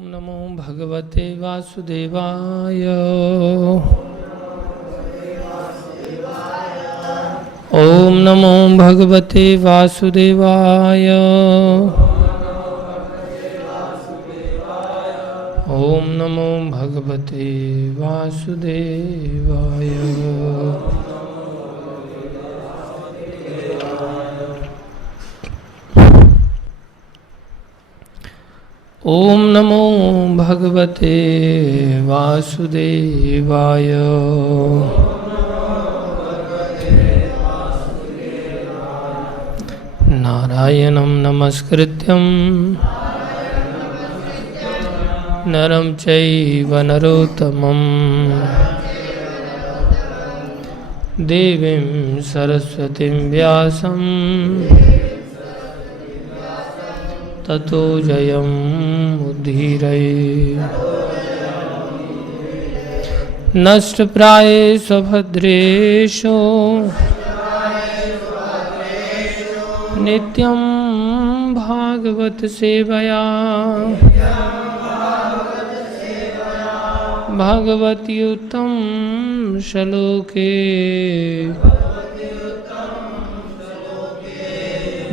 नमो भगवते वासुदेवाय। ओम नमो भगवते वासुदेवाय। ओम नमो भगवते वासुदेवाय। ओम नमो भगवते वासुदेवाय। नारायणं नमस्कृत्यं नरं चैव नरोत्तमं देवीं सरस्वतीं व्यासं ततो जयमुदीरये। नष्टप्रायेषु भद्रेषु नित्यं भागवत सेवया भगवती उत्तम श्लोके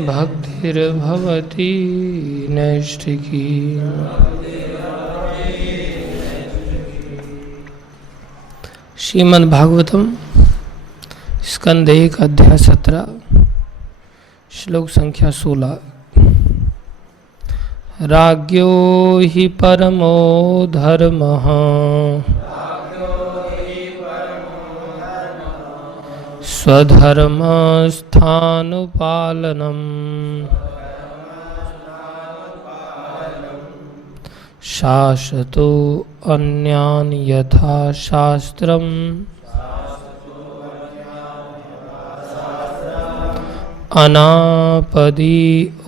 भक्तिर्भवती नैष्ठिकी। श्रीमद् भागवतम स्कंद 1 अध्याय 17 श्लोक संख्या 16। राज्ञो हि परमो धर्मः स्वधर्मस्थानुपालनम् शाश्वतो अन्यान् यथा शास्त्रम् अनापदि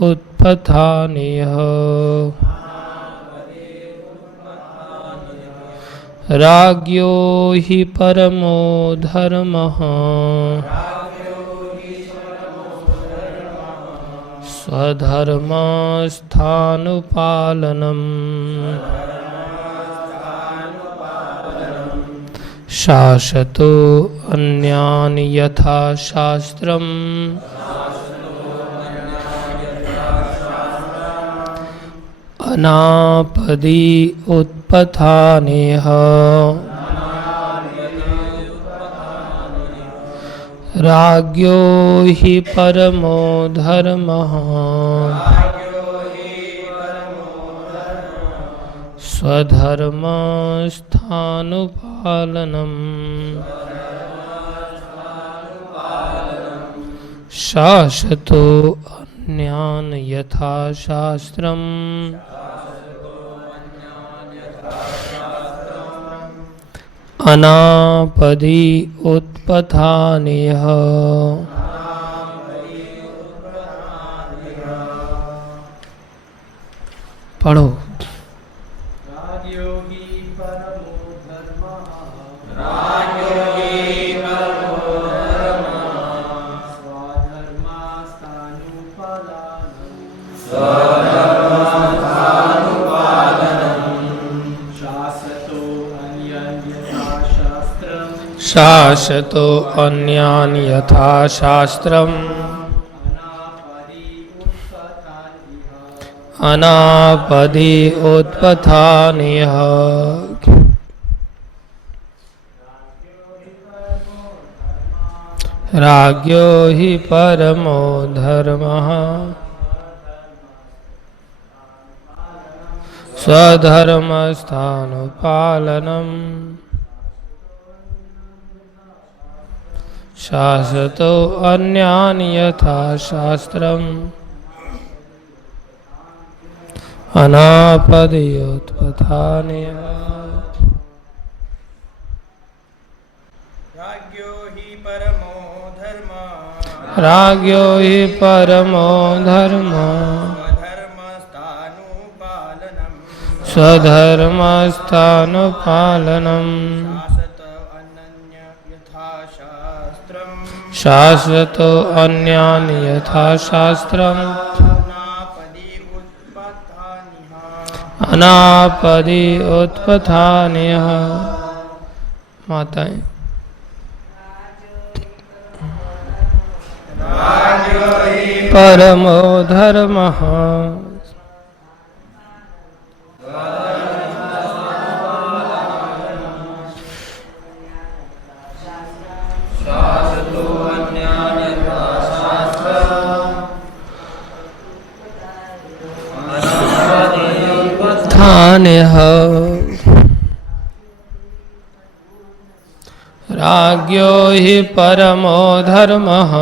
उत्पथानेह। राज्ञो हि परमो धर्मः स्वधर्मस्थानुपालनम् शाश्वतो अन्यान् यथा शास्त्रम् अनापदि उत्पथानेह। राज्ञो हि परमो धर्मः स्वधर्मस्थानुपालनम् शाश्वतो अन्यान् यथा शास्त्रम् अनापदि उत्पथानेह। पढ़ो। शाश्वतो अन्यान् यथा शास्त्रम् अनापदि उत्पथानेह। राज्ञो हि परमो धर्मः स्वधर्मस्थानुपालनम् शाश्वतो अन्यान् यथा शास्त्रम् अनापदि उत्पथानेह। राज्ञो हि परमो धर्मः स्वधर्मस्थानुपालनम् शाश्वतो अन्यान् यथा शास्त्रम् अनापदि उत्पथान्यः। माताएं परमो धर्मः स्थानेह राज्ञो हि परमो धर्मः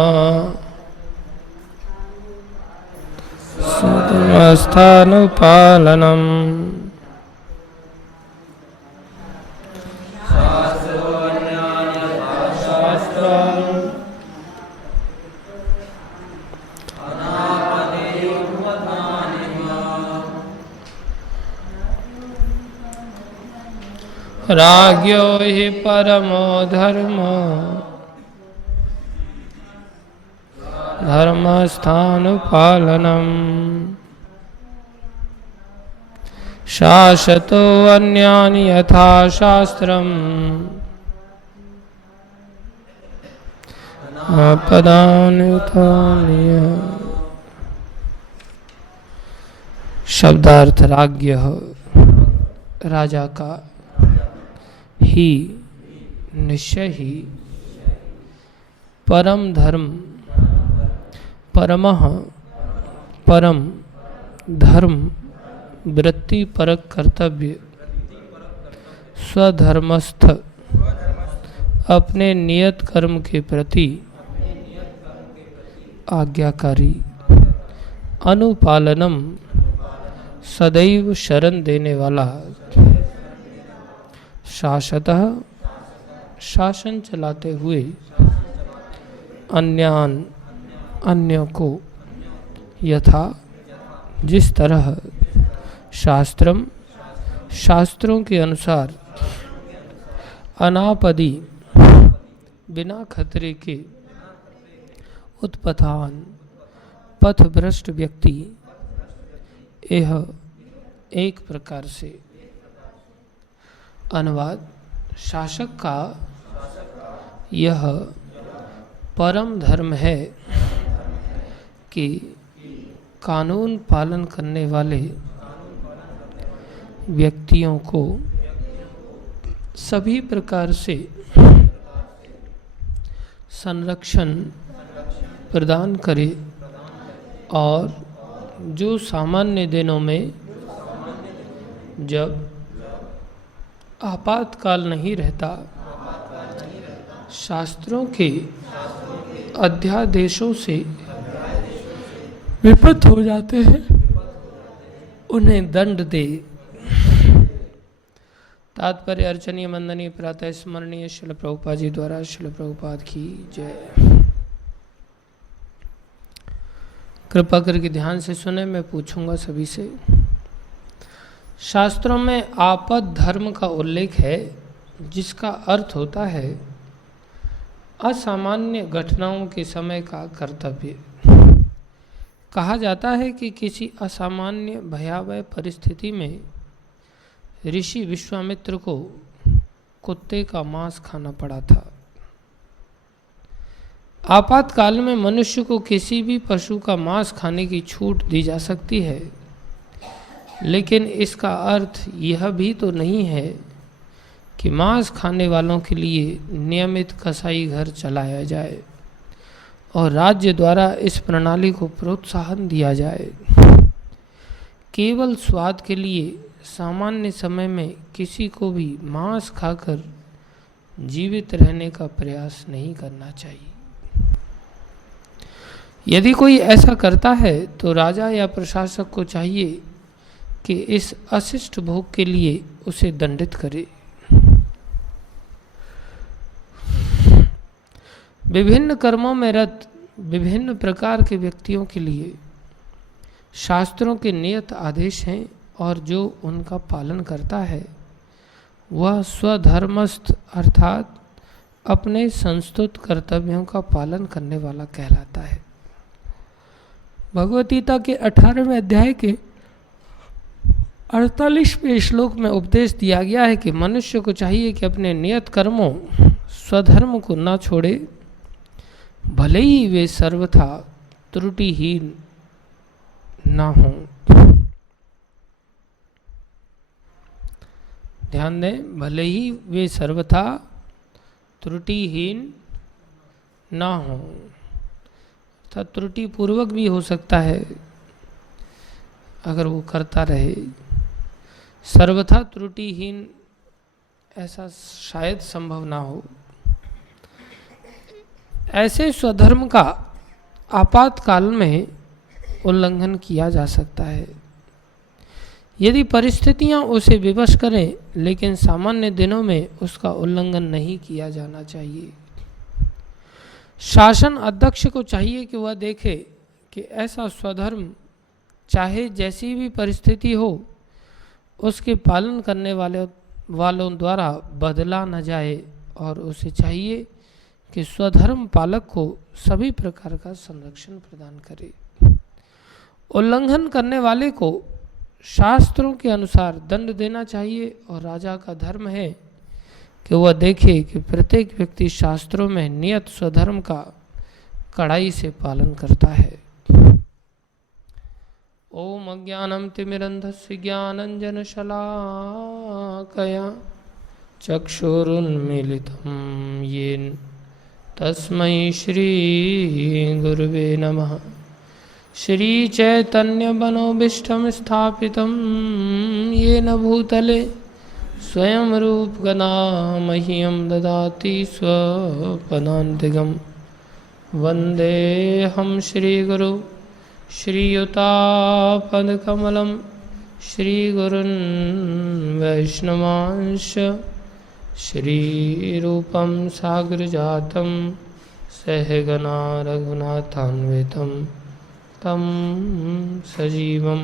स्थानुपालनम्। राज्ञो हि परमो धर्मो धर्मस्थानुपालनम्। शाश्वतो अन्यानि यथा शास्त्रम् आपदानुतानि। शब्दार्थ राज्ञ राजा का ही निश्चय ही परम धर्म परमः परम धर्म वृत्ति परक कर्तव्य स्वधर्मस्थ अपने नियत कर्म के प्रति आज्ञाकारी अनुपालनम सदैव शरण देने वाला शाश्वतः शासन चलाते हुए अन्यों को यथा जिस तरह शास्त्रों के अनुसार अनापदि बिना खतरे के उत्पथान पथभ्रष्ट व्यक्ति यह एक प्रकार से। अनुवाद शासक का यह परम धर्म है कि कानून पालन करने वाले व्यक्तियों को सभी प्रकार से संरक्षण प्रदान करे और जो सामान्य दिनों में जब आपातकाल नहीं रहता शास्त्रों के अध्यादेशों से विपत हो जाते हैं उन्हें दंड दे। तात्पर्य अर्चनीय मंदनीय प्रातः स्मरणीय श्रील प्रभुपाद जी द्वारा। श्रील प्रभुपाद की जय। कृपा करके ध्यान से सुने, मैं पूछूंगा सभी से। शास्त्रों में आपद धर्म का उल्लेख है जिसका अर्थ होता है असामान्य घटनाओं के समय का कर्तव्य। कहा जाता है कि किसी असामान्य भयावह परिस्थिति में ऋषि विश्वामित्र को कुत्ते का मांस खाना पड़ा था। आपातकाल में मनुष्य को किसी भी पशु का मांस खाने की छूट दी जा सकती है, लेकिन इसका अर्थ यह भी तो नहीं है कि मांस खाने वालों के लिए नियमित कसाई घर चलाया जाए और राज्य द्वारा इस प्रणाली को प्रोत्साहन दिया जाए। केवल स्वाद के लिए सामान्य समय में किसी को भी मांस खाकर जीवित रहने का प्रयास नहीं करना चाहिए। यदि कोई ऐसा करता है तो राजा या प्रशासक को चाहिए कि इस अशिष्ट भोग के लिए उसे दंडित करे। विभिन्न कर्मों में रत विभिन्न प्रकार के व्यक्तियों के लिए शास्त्रों के नियत आदेश हैं और जो उनका पालन करता है वह स्वधर्मस्थ अर्थात अपने संस्तुत कर्तव्यों का पालन करने वाला कहलाता है। भगवद गीता के 18वें अध्याय के 48वें श्लोक में उपदेश दिया गया है कि मनुष्य को चाहिए कि अपने नियत कर्मों स्वधर्म को न छोड़े, भले ही वे सर्वथा त्रुटिहीन ना हों। ध्यान दें, भले ही वे सर्वथा त्रुटिहीन ना हों, अर्थात त्रुटि पूर्वक भी हो सकता है अगर वो करता रहे। सर्वथा त्रुटिहीन ऐसा शायद संभव ना हो। ऐसे स्वधर्म का आपातकाल में उल्लंघन किया जा सकता है यदि परिस्थितियां उसे विवश करें, लेकिन सामान्य दिनों में उसका उल्लंघन नहीं किया जाना चाहिए। शासन अध्यक्ष को चाहिए कि वह देखे कि ऐसा स्वधर्म चाहे जैसी भी परिस्थिति हो उसके पालन करने वालों द्वारा बदला न जाए, और उसे चाहिए कि स्वधर्म पालक को सभी प्रकार का संरक्षण प्रदान करे। उल्लंघन करने वाले को शास्त्रों के अनुसार दंड देना चाहिए, और राजा का धर्म है कि वह देखे कि प्रत्येक व्यक्ति शास्त्रों में नियत स्वधर्म का कड़ाई से पालन करता है। ओम अज्ञानं तिमिरन्धस्य ज्ञानाञ्जनशलाकया चक्षुरुन्मीलितं येन तस्मै श्रीगुरुवे नमः। श्रीचैतन्यमनोभीष्टं स्थापितं येन भूतले स्वयं रूपकदा मह्यं ददाति स्वपदान्तिकं। वन्देऽहं श्रीगुरु श्रीयुतापदकमलं श्रीगुरुन् वैष्णवांश श्रीरूपं साग्रजातं सहगना रघुनाथान्वितं तं सजीवं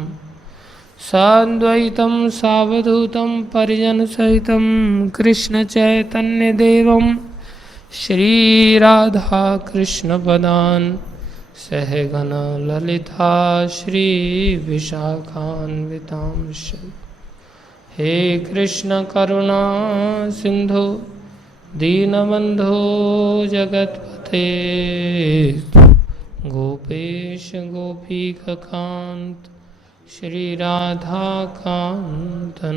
साद्वैतं सावधूतं परिजनसहितं कृष्णचैतन्यदेवं श्रीराधाकृष्णपदान् सहगना ललिता श्रीविशाखान्वितांश्च। हे कृष्ण करुणा सिंधु दीनबंधो जगत्पते गोपेश गोपीकांत श्रीराधाकांत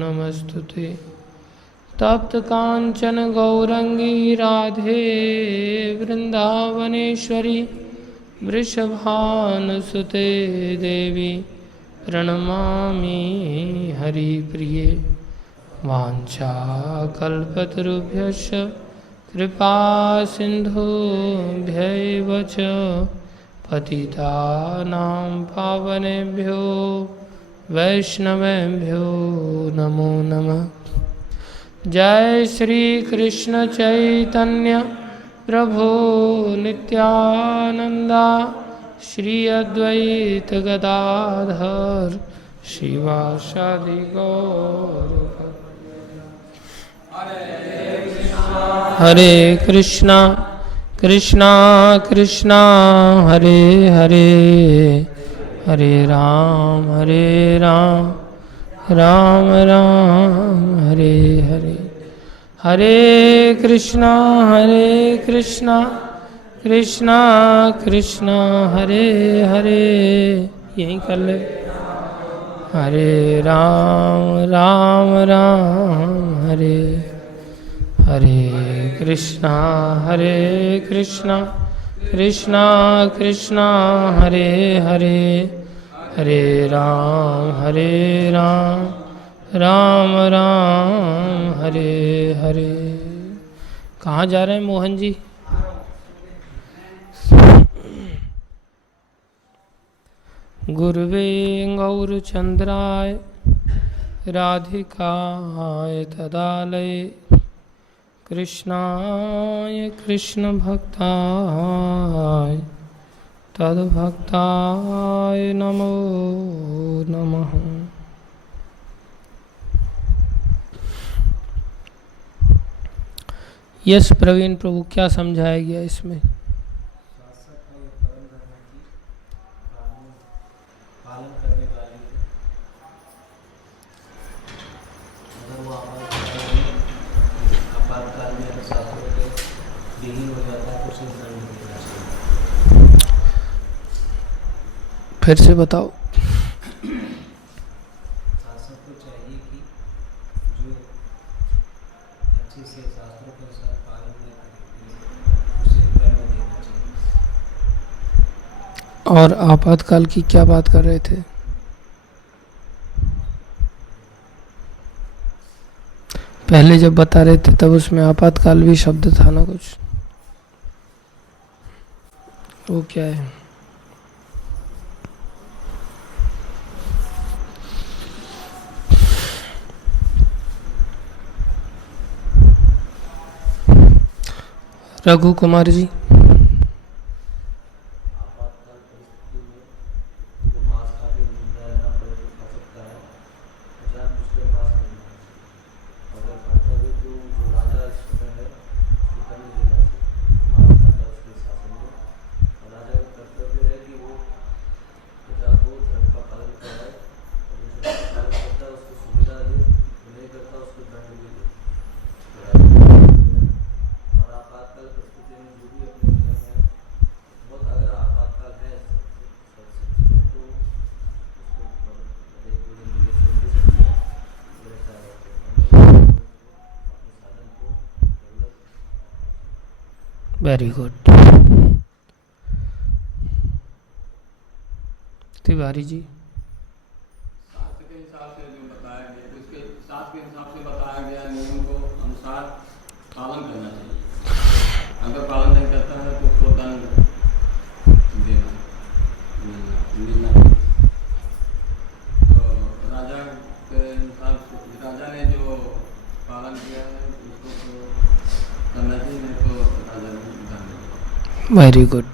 नमस्तुते। तप्त कांचन गौरंगी राधे वृंदावनेश्वरी वृषभानुसुते देवी प्रणमामि हरिप्रिये। वाञ्छाकल्पतरुभ्यश्च कृपा सिन्धुभ्यैव च पतितानां पावनेभ्यो वैष्णवेभ्यो नमो नमः। जय श्री कृष्ण चैतन्य प्रभो नित्यानंदा श्री अद्वैत गदाधर श्रीवासादि गौर। हरे कृष्णा कृष्णा कृष्णा हरे हरे, हरे राम राम राम हरे हरे। हरे कृष्णा कृष्णा कृष्णा हरे हरे, यहीं कर ले। हरे राम राम हरे हरे। कृष्णा कृष्णा कृष्णा हरे हरे, हरे राम राम हरे हरे। कहाँ जा रहे हैं मोहन जी? गुरुवे गौरचंद्राय राधिकाय तदालये कृष्णाय कृष्ण भक्ताय तद्भक्ताय नमो नमः। यस प्रवीण प्रभु, क्या समझाया गया इसमें? विहीन हो जाता है तो उसे दंड देना चाहिए। फिर से बताओ। शासक को चाहिए कि जो अच्छे से शास्त्रों के अनुसार पालन न करेंगे उसे दंड देना चाहिए। और आपातकाल की क्या बात कर रहे थे? पहले जब बता रहे थे तब उसमें आपातकाल भी शब्द था ना कुछ, वो क्या है? रघु कुमार जी। आपातकाल परिस्थिति में उनको मांस खा के जिंदा रहना पड़े तो खा सकता है, जानबूझकर मांस नहीं खाना चाहिए। अगर खाता है तो जो राजा इस समय है उसको दंड देना चाहिए, मांस खाता है उसके शासन में। और राजा का कर्तव्य है कि वो प्रजा को धर्म का पालन कराए, और जो धर्म का पालन करता है उसको सुविधा दे, जो नहीं करता उसको दंड भी दे। और आपातकाल परिस्थिति में जो भी अपने नियम है, बहुत अगर आपातकाल है सच्ची में तो उसको एक दो दिन के लिए छोड़ भी सकते हैं, अगर ऐसा है तो। नहीं तो अपने साधन को develop. Very good. Tiwari ji. शास्त्र के हिसाब से जो बताया गया, उसके शास्त्र के हिसाब से बताया गया नियम को अनुसार पालन करना चाहिए। अगर पालन नहीं करता है तो उसको दंड देना मिलना। तो राजा के हिसाब से राजा ने जो पालन किया है उसको तो करना चाहिए, नहीं तो राजा ने दंड देना। Very good.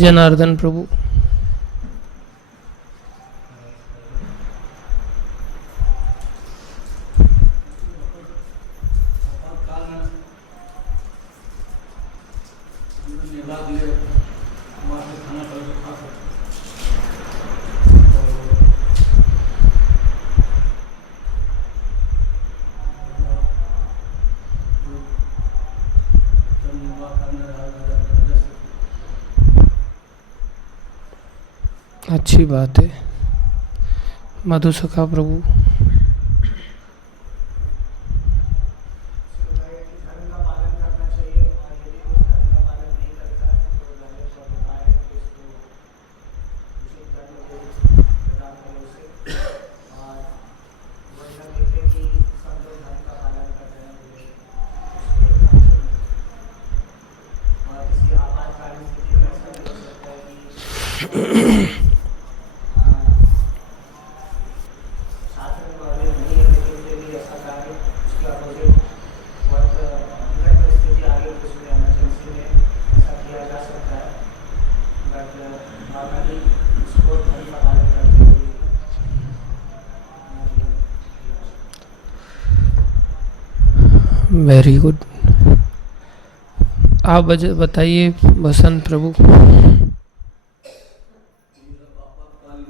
जनार्दन प्रभु। आपातकाल में निभा दिए मांस में खाना पड़े तो खा सकते हैं। जब निर्वाह करने रहा अच्छी बात है। मधुसखा प्रभु। धर्म का पालन करना चाहिए, और यदि कोई धर्म का पालन नहीं करता है तो राजा का उपाय है कि उसको उचित दंड प्रदान करें उसे, और वह देखे कि सब लोग धर्म का पालन कर रहे हैं पूरे उसके राज्य में। और किसी आपातकालीन स्थिति में ऐसा भी हो सकता है कि शास्त्र में अवैध नहीं है, लेकिन फिर भी ऐसा कार्य उसके अपोजिट बहुत विकट परिस्थिति आ गई तो उसमें इमरजेंसी में ऐसा किया जा सकता है। बट नॉर्मली उसको धर्म का पालन करते हुए वेरी गुड। आप बताइए बसंत प्रभु। आपातकालीन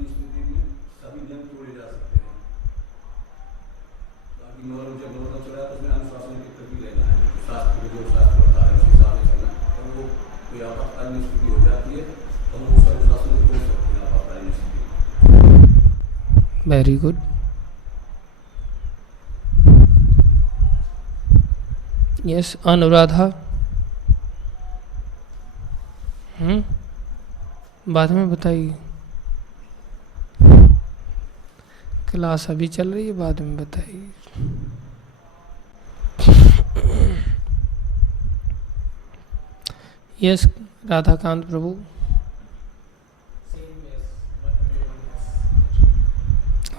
स्थिति में सभी नियम तोड़े जा सकते हैं। बाकी नॉर्म जब नॉर्म चला तो उसमें अनुशासन के प्रति रहना है, शास्त्र जो शास्त्र होता है उस हिसाब से चलना। और वो कोई आपातकालीन स्थिति हो जाती है तो हम उस अनुशासन को तोड़ सकते हैं आपातकालीन स्थिति। Very good. यस अनुराधा। बाद में बताइए, क्लास अभी चल रही है, बाद में बताइए। यस राधाकांत प्रभु।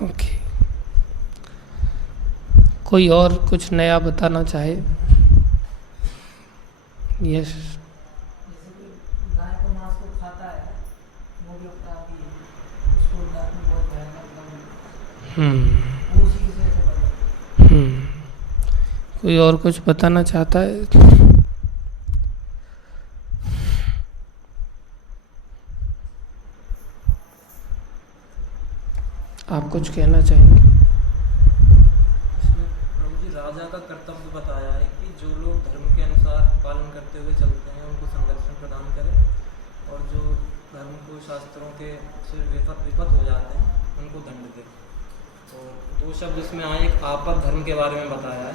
ओके, कोई और कुछ नया बताना चाहे? यस। गाय को मांस को खाता है वो भी अपराधी है, उसको दंड बहुत भयानक दंड वो उसी से बदल। कोई और कुछ बताना चाहता है? आप कुछ कहना चाहेंगे? इसमें प्रभु जी राजा का कर्तव्य बताया है कि जो लोग धर्म के अनुसार पालन करते हुए चलते हैं उनको संरक्षण प्रदान करें, और जो धर्म को शास्त्रों के से विपत हो जाते हैं उनको दंड दे। और दो शब्द इसमें आए, एक आपद धर्म के बारे में बताया है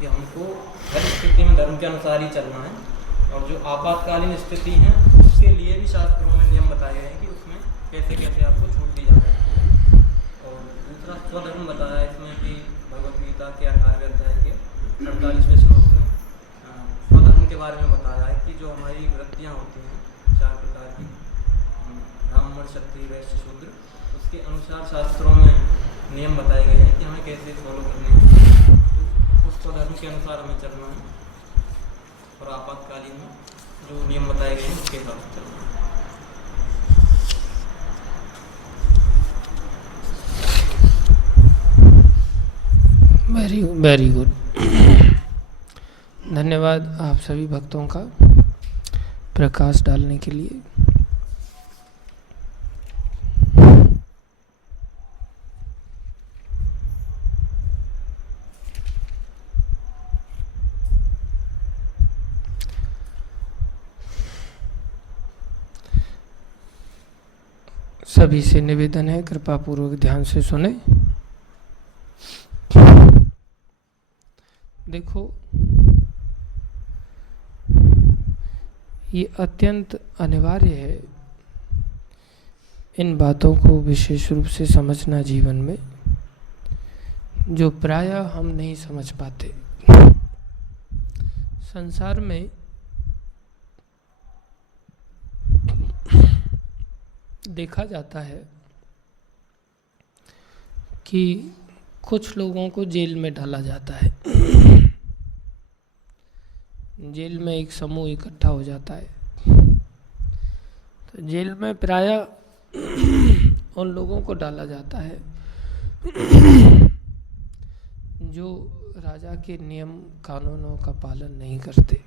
कि हमको हर स्थिति में धर्म के अनुसार ही चलना है, और जो आपातकालीन स्थिति है उसके लिए भी शास्त्रों में नियम बताए गए हैं कि उसमें कैसे कैसे आपको छूट दी जाती है। और दूसरा स्वधर्म बताया है इसमें भी, भगवत गीता के 18वें अध्याय के 48वें श्लोक में स्वधर्म के बारे में बताया है कि जो हमारी वृत्तियाँ होती हैं 4 प्रकार की, ब्राह्मण, क्षत्रिय, वैश्य, शूद्र, उसके अनुसार शास्त्रों में नियम बताए गए हैं कि हमें कैसे फॉलो करने हैं। तो उस स्वधर्म के अनुसार हमें चलना है, और आपातकालीन में जो नियम बताए गए हैं उसके हिसाब से चलना है। Very good. धन्यवाद आप सभी भक्तों का प्रकाश डालने के लिए। सभी से निवेदन है, कृपा पूर्वक ध्यान से सुने। देखो, ये अत्यंत अनिवार्य है इन बातों को विशेष रूप से समझना जीवन में, जो प्रायः हम नहीं समझ पाते। संसार में देखा जाता है कि कुछ लोगों को जेल में डाला जाता है। जेल में एक समूह इकट्ठा हो जाता है, तो जेल में प्रायः उन लोगों को डाला जाता है जो राजा के नियम कानूनों का पालन नहीं करते,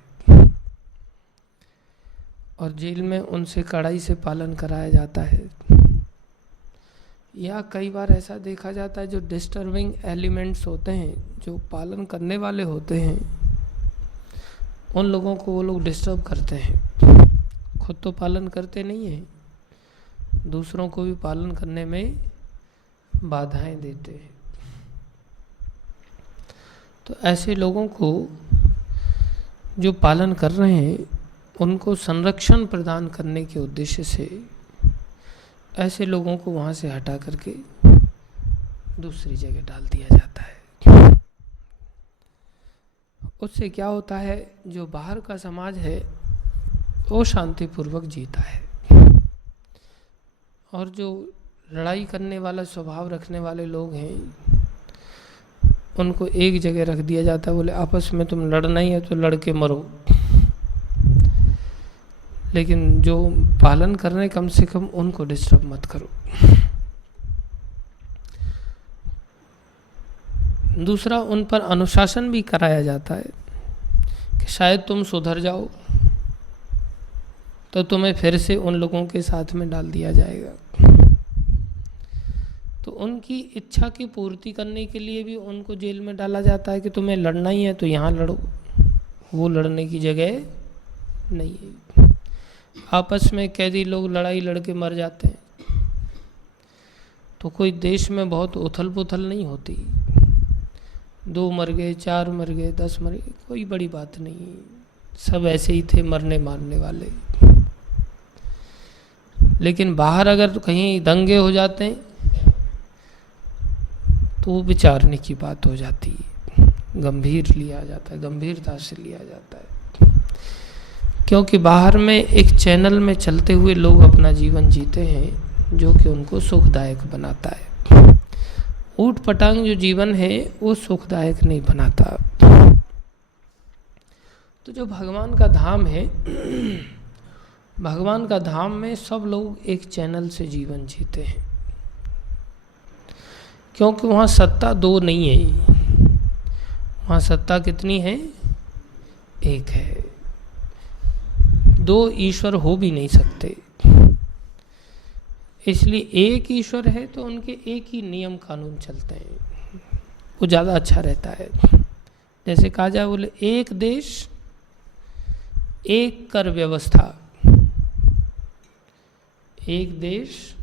और जेल में उनसे कड़ाई से पालन कराया जाता है। या कई बार ऐसा देखा जाता है जो डिस्टर्बिंग एलिमेंट्स होते हैं, जो पालन करने वाले होते हैं, उन लोगों को वो लोग डिस्टर्ब करते हैं। खुद तो पालन करते नहीं हैं, दूसरों को भी पालन करने में बाधाएं देते हैं। तो ऐसे लोगों को जो पालन कर रहे हैं उनको संरक्षण प्रदान करने के उद्देश्य से ऐसे लोगों को वहाँ से हटा करके दूसरी जगह डाल दिया जाता है। उससे क्या होता है, जो बाहर का समाज है वो शांतिपूर्वक जीता है, और जो लड़ाई करने वाला स्वभाव रखने वाले लोग हैं उनको एक जगह रख दिया जाता है। बोले आपस में तुम लड़ना ही है तो लड़ के मरो, लेकिन जो पालन कर रहे हैं कम से कम उनको डिस्टर्ब मत करो। दूसरा, उन पर अनुशासन भी कराया जाता है कि शायद तुम सुधर जाओ तो तुम्हें फिर से उन लोगों के साथ में डाल दिया जाएगा। तो उनकी इच्छा की पूर्ति करने के लिए भी उनको जेल में डाला जाता है कि तुम्हें लड़ना ही है तो यहाँ लड़ो, वो लड़ने की जगह नहीं है। आपस में कैदी लोग लड़ाई लड़के मर जाते हैं तो कोई देश में बहुत उथल पुथल नहीं होती। 2 मर गए, 4 मर गए, 10 मर गए, कोई बड़ी बात नहीं, सब ऐसे ही थे मरने मारने वाले। लेकिन बाहर अगर कहीं दंगे हो जाते हैं तो वो विचारने की बात हो जाती है, गंभीर लिया जाता है, गंभीरता से लिया जाता है, क्योंकि बाहर में एक चैनल में चलते हुए लोग अपना जीवन जीते हैं जो कि उनको सुखदायक बनाता है। ऊट पटांग जो जीवन है वो सुखदायक नहीं बनाता। तो जो भगवान का धाम है, भगवान का धाम में सब लोग एक चैनल से जीवन जीते हैं, क्योंकि वहाँ सत्ता 2 नहीं है, वहाँ सत्ता कितनी है? 1 है। 2 ईश्वर हो भी नहीं सकते। इसलिए एक ईश्वर है तो उनके एक ही नियम कानून चलते हैं, वो ज़्यादा अच्छा रहता है। जैसे कहा जाए, बोले एक देश एक कर व्यवस्था, एक देश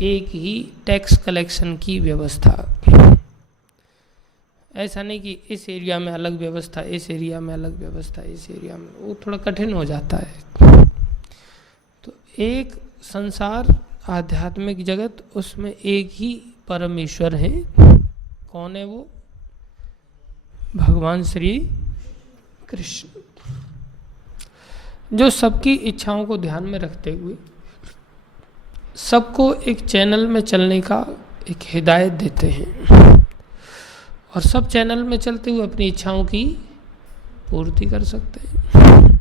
एक ही टैक्स कलेक्शन की व्यवस्था। ऐसा नहीं कि इस एरिया में अलग व्यवस्था, इस एरिया में अलग व्यवस्था, इस एरिया में, वो थोड़ा कठिन हो जाता है। तो एक संसार, आध्यात्मिक जगत, उसमें एक ही परमेश्वर है। कौन है वो? भगवान श्री कृष्ण, जो सबकी इच्छाओं को ध्यान में रखते हुए सबको एक चैनल में चलने का एक हिदायत देते हैं, और सब चैनल में चलते हुए अपनी इच्छाओं की पूर्ति कर सकते हैं।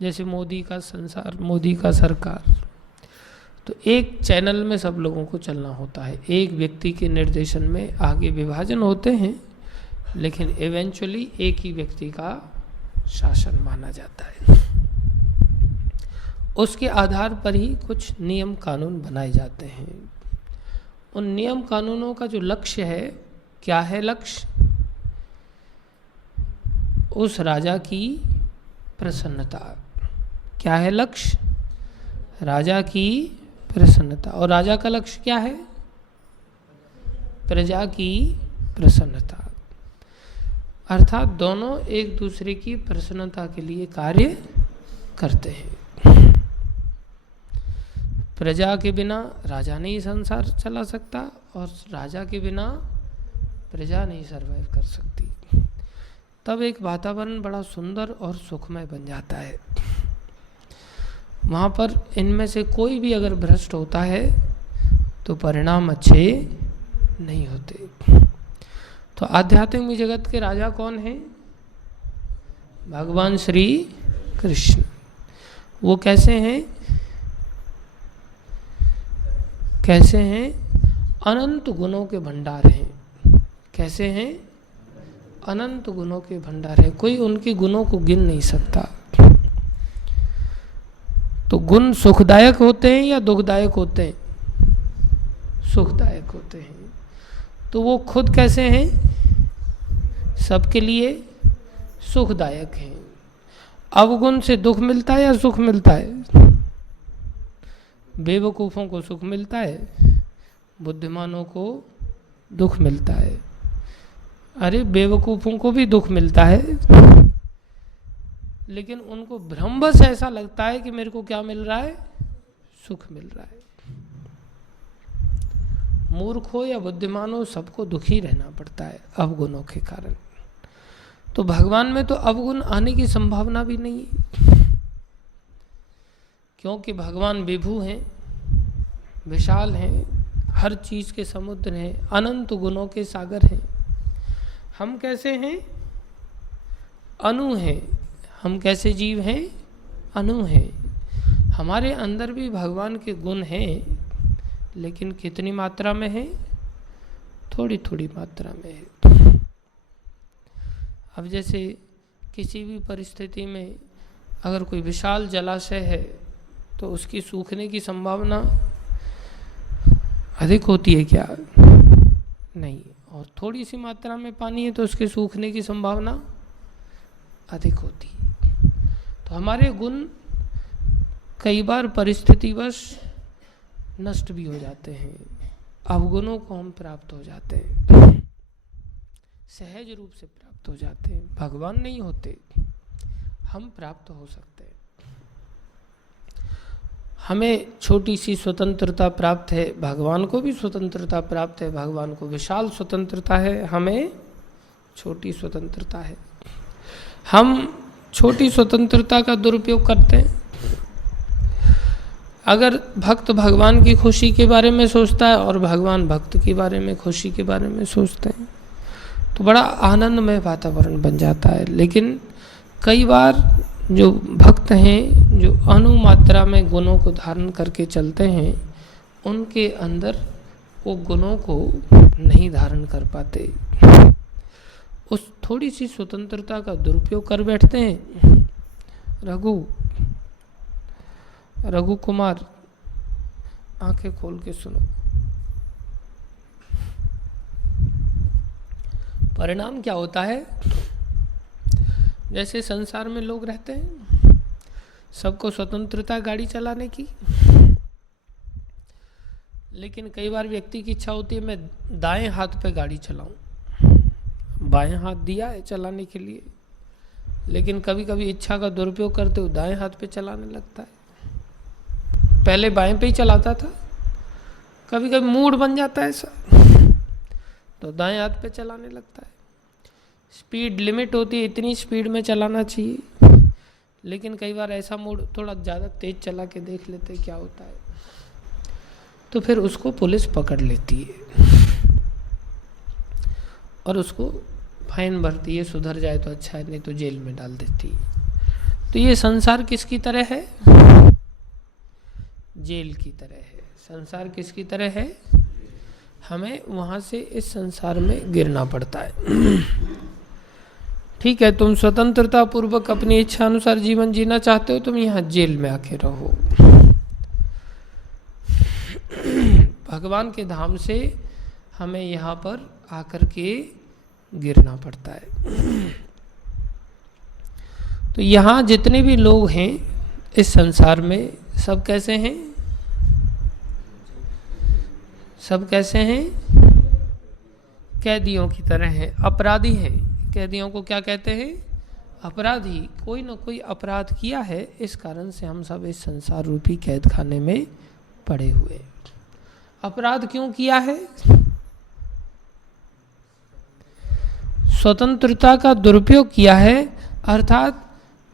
जैसे मोदी का संसार, मोदी का सरकार, तो एक चैनल में सब लोगों को चलना होता है। एक व्यक्ति के निर्देशन में आगे विभाजन होते हैं, लेकिन इवेंचुअली एक ही व्यक्ति का शासन माना जाता है। उसके आधार पर ही कुछ नियम कानून बनाए जाते हैं। उन नियम कानूनों का जो लक्ष्य है, क्या है लक्ष्य? उस राजा की प्रसन्नता। क्या है लक्ष्य? राजा की प्रसन्नता। और राजा का लक्ष्य क्या है? प्रजा की प्रसन्नता। अर्थात दोनों एक दूसरे की प्रसन्नता के लिए कार्य करते हैं। प्रजा के बिना राजा नहीं संसार चला सकता, और राजा के बिना प्रजा नहीं सर्वाइव कर सकती। तब एक वातावरण बड़ा सुंदर और सुखमय बन जाता है। वहाँ पर इनमें से कोई भी अगर भ्रष्ट होता है तो परिणाम अच्छे नहीं होते। तो आध्यात्मिक जगत के राजा कौन हैं? भगवान श्री कृष्ण। वो कैसे हैं? कैसे हैं? अनंत गुणों के भंडार हैं। कैसे हैं? अनंत गुणों के भंडार हैं। कोई उनके गुणों को गिन नहीं सकता। तो गुण सुखदायक होते हैं या दुखदायक होते हैं? सुखदायक होते हैं। तो वो खुद कैसे हैं? सबके लिए सुखदायक हैं। अवगुण से दुख मिलता है या सुख मिलता है? बेवकूफ़ों को सुख मिलता है, बुद्धिमानों को दुख मिलता है। अरे बेवकूफ़ों को भी दुख मिलता है, लेकिन उनको भ्रमवश ऐसा लगता है कि मेरे को क्या मिल रहा है? सुख मिल रहा है। मूर्ख हो या बुद्धिमान हो, सबको दुखी रहना पड़ता है अवगुणों के कारण। तो भगवान में तो अवगुण आने की संभावना भी नहीं है, क्योंकि भगवान विभु हैं, विशाल हैं, हर चीज़ के समुद्र हैं, अनंत गुणों के सागर हैं। हम कैसे हैं? अणु हैं। हम कैसे जीव हैं? अणु हैं। हमारे अंदर भी भगवान के गुण हैं, लेकिन कितनी मात्रा में है? थोड़ी थोड़ी मात्रा में है। अब जैसे किसी भी परिस्थिति में अगर कोई विशाल जलाशय है तो उसकी सूखने की संभावना अधिक होती है क्या? नहीं। और थोड़ी सी मात्रा में पानी है तो उसके सूखने की संभावना अधिक होती है। तो हमारे गुण कई बार परिस्थितिवश नष्ट भी हो जाते हैं। अवगुणों को हम प्राप्त हो जाते हैं, सहज रूप से प्राप्त हो जाते हैं। भगवान नहीं होते, हम प्राप्त हो सकते हैं। हमें छोटी सी स्वतंत्रता प्राप्त है, भगवान को भी स्वतंत्रता प्राप्त है। भगवान को विशाल स्वतंत्रता है, हमें छोटी स्वतंत्रता है। हम छोटी स्वतंत्रता का दुरुपयोग करते हैं। अगर भक्त भगवान की खुशी के बारे में सोचता है और भगवान भक्त के बारे में, खुशी के बारे में सोचते हैं, तो बड़ा आनंदमय वातावरण बन जाता है। लेकिन कई बार जो भक्त हैं, जो अनुमात्रा में गुणों को धारण करके चलते हैं, उनके अंदर वो गुणों को नहीं धारण कर पाते, उस थोड़ी सी स्वतंत्रता का दुरुपयोग कर बैठते हैं। रघु कुमार आंखें खोल के सुनो। परिणाम क्या होता है? जैसे संसार में लोग रहते हैं, सबको स्वतंत्रता गाड़ी चलाने की, लेकिन कई बार व्यक्ति की इच्छा होती है मैं दाएं हाथ पे गाड़ी चलाऊं, बाएं हाथ दिया है चलाने के लिए, लेकिन कभी कभी इच्छा का दुरुपयोग करते हुए दाएं हाथ पे चलाने लगता है। पहले बाएं पे ही चलाता था, कभी कभी मूड बन जाता है ऐसा तो दाएं हाथ पे चलाने लगता है। स्पीड लिमिट होती है, इतनी स्पीड में चलाना चाहिए, लेकिन कई बार ऐसा मूड थोड़ा ज़्यादा तेज चला के देख लेते क्या होता है, तो फिर उसको पुलिस पकड़ लेती है और उसको फाइन भरती है, सुधर जाए तो अच्छा है, नहीं तो जेल में डाल देती है। तो ये संसार किसकी तरह है? जेल की तरह है। संसार किसकी तरह है? हमें वहाँ से इस संसार में गिरना पड़ता है। ठीक है, तुम स्वतंत्रता पूर्वक अपनी इच्छा अनुसार जीवन जीना चाहते हो, तुम यहाँ जेल में आके रहो। भगवान के धाम से हमें यहाँ पर आकर के गिरना पड़ता है। तो यहाँ जितने भी लोग हैं इस संसार में, सब कैसे हैं? सब कैसे हैं? कैदियों की तरह हैं, अपराधी हैं। कैदियों को क्या कहते हैं? अपराधी। कोई ना कोई अपराध किया है, इस कारण से हम सब इस संसार रूपी कैद खाने में पड़े हुए। अपराध क्यों किया है? स्वतंत्रता का दुरुपयोग किया है, अर्थात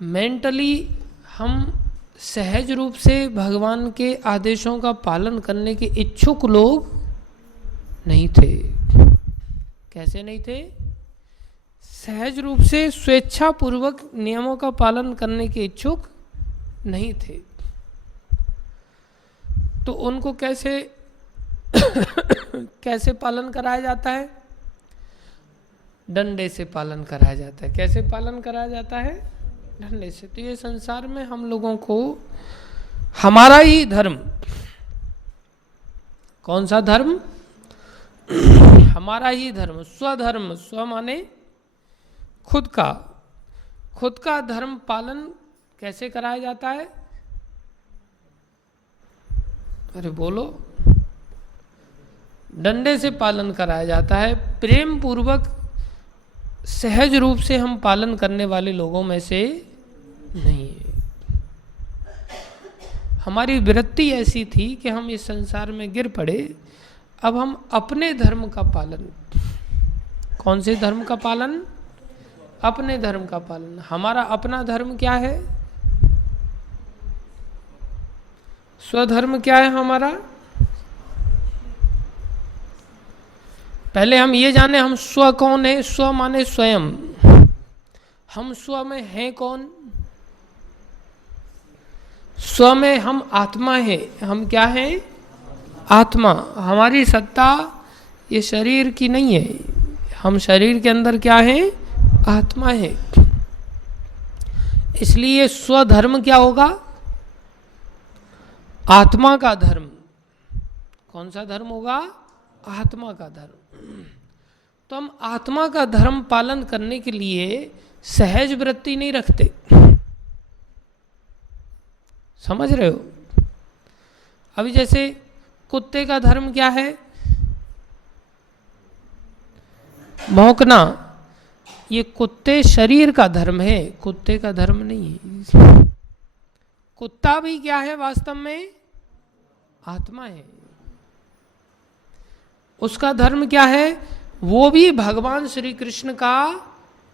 मेंटली हम सहज रूप से भगवान के आदेशों का पालन करने के इच्छुक लोग नहीं थे। कैसे नहीं थे? सहज रूप से स्वेच्छा पूर्वक नियमों का पालन करने के इच्छुक नहीं थे। तो उनको कैसे कैसे पालन कराया जाता है? डंडे से पालन कराया जाता है। कैसे पालन कराया जाता है? डंडे से। तो ये संसार में हम लोगों को हमारा ही धर्म, कौन सा धर्म? हमारा ही धर्म, स्वधर्म, स्व माने खुद का धर्म पालन कैसे कराया जाता है? अरे बोलो। डंडे से पालन कराया जाता है। प्रेम पूर्वक सहज रूप से हम पालन करने वाले लोगों में से नहीं है। हमारी वृत्ति ऐसी थी कि हम इस संसार में गिर पड़े, अब हम अपने धर्म का पालन, कौन से धर्म का पालन? अपने धर्म का पालन। हमारा अपना धर्म क्या है? स्वधर्म क्या है हमारा? पहले हम ये जाने हम स्व कौन है। स्व माने स्वयं। हम स्व में हैं कौन? स्व में हम आत्मा है। हम क्या हैं? आत्मा। हमारी सत्ता ये शरीर की नहीं है। हम शरीर के अंदर क्या है? आत्मा है। इसलिए स्वधर्म क्या होगा? आत्मा का धर्म। कौन सा धर्म होगा? आत्मा का धर्म। तो हम आत्मा का धर्म पालन करने के लिए सहज वृत्ति नहीं रखते। समझ रहे हो? अभी जैसे कुत्ते का धर्म क्या है? भौंकना। ये कुत्ते शरीर का धर्म है, कुत्ते का धर्म नहीं है। कुत्ता भी क्या है वास्तव में? आत्मा है। उसका धर्म क्या है? वो भी भगवान श्री कृष्ण का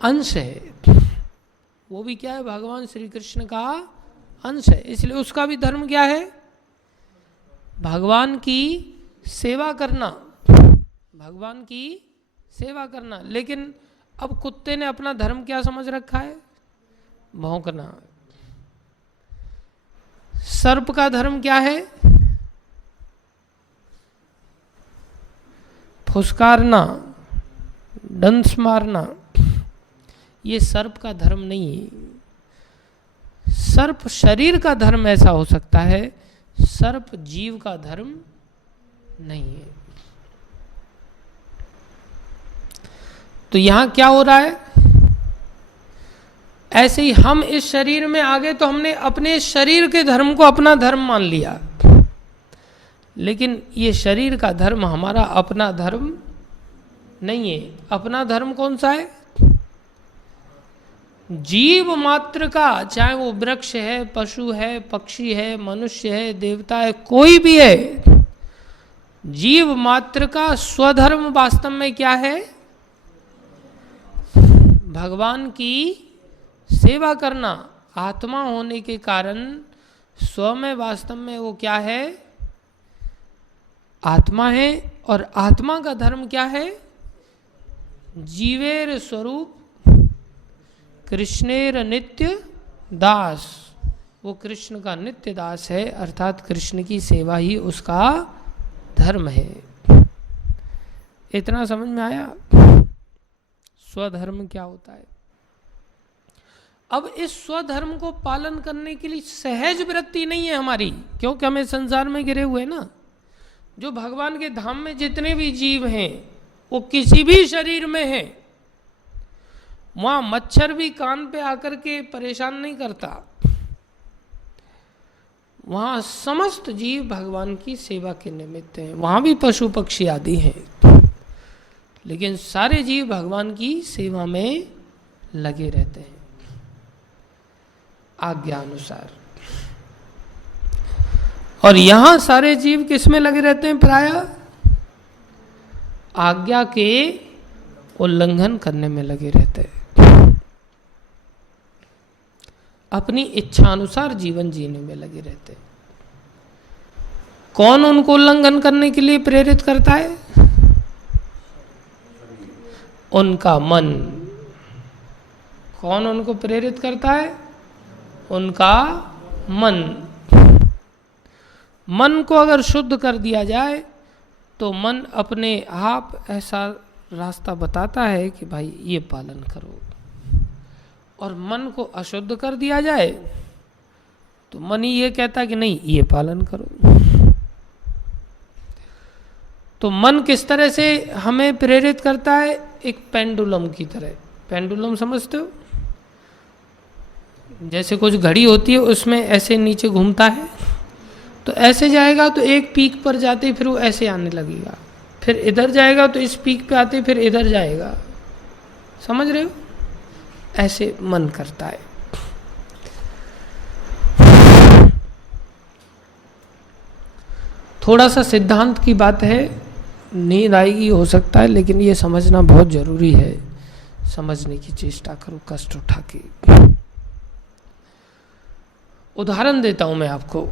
अंश है। वो भी क्या है? भगवान श्री कृष्ण का अंश है। इसलिए उसका भी धर्म क्या है? भगवान की सेवा करना। भगवान की सेवा करना। लेकिन अब कुत्ते ने अपना धर्म क्या समझ रखा है? भौंकना। सर्प का धर्म क्या है? फुसकारना, डंस मारना। ये सर्प का धर्म नहीं है। सर्प शरीर का धर्म ऐसा हो सकता है सर्प जीव का धर्म नहीं है। तो यहां क्या हो रहा है, ऐसे ही हम इस शरीर में आ गए तो हमने अपने शरीर के धर्म को अपना धर्म मान लिया, लेकिन ये शरीर का धर्म हमारा अपना धर्म नहीं है। अपना धर्म कौन सा है? जीव मात्र का, चाहे वो वृक्ष है, पशु है, पक्षी है, मनुष्य है, देवता है, कोई भी है, जीव मात्र का स्वधर्म वास्तव में क्या है? भगवान की सेवा करना। आत्मा होने के कारण स्व में वास्तव में वो क्या है? आत्मा है। और आत्मा का धर्म क्या है? जीवेर स्वरूप कृष्णेर नित्य दास। वो कृष्ण का नित्य दास है, अर्थात कृष्ण की सेवा ही उसका धर्म है। इतना समझ में आया स्वधर्म क्या होता है? अब इस स्वधर्म को पालन करने के लिए सहज वृत्ति नहीं है हमारी, क्योंकि हमें संसार में गिरे हुए ना। जो भगवान के धाम में जितने भी जीव हैं वो किसी भी शरीर में हैं, वहां मच्छर भी कान पे आकर के परेशान नहीं करता। वहां समस्त जीव भगवान की सेवा के निमित्त हैं। वहां भी पशु पक्षी आदि हैं, लेकिन सारे जीव भगवान की सेवा में लगे रहते हैं आज्ञा अनुसार। और यहां सारे जीव किस में लगे रहते हैं? प्रायः आज्ञा के उल्लंघन करने में लगे रहते हैं, अपनी इच्छा अनुसार जीवन जीने में लगे रहते हैं। कौन उनको उल्लंघन करने के लिए प्रेरित करता है? उनका मन। कौन उनको प्रेरित करता है? उनका मन। मन को अगर शुद्ध कर दिया जाए तो मन अपने आप ऐसा रास्ता बताता है कि भाई ये पालन करो। और मन को अशुद्ध कर दिया जाए तो मन ही ये कहता है कि नहीं ये पालन करो। तो मन किस तरह से हमें प्रेरित करता है? एक पेंडुलम की तरह। पेंडुलम समझते हो? जैसे कुछ घड़ी होती है, उसमें ऐसे नीचे घूमता है, तो ऐसे जाएगा तो एक पीक पर जाते फिर वो ऐसे आने लगेगा, फिर इधर जाएगा तो इस पीक पे आते फिर इधर जाएगा। समझ रहे हो? ऐसे मन करता है। थोड़ा सा सिद्धांत की बात है, नींद आएगी हो सकता है, लेकिन ये समझना बहुत जरूरी है। समझने की चेष्टा करो कष्ट उठा के। उदाहरण देता हूं मैं आपको।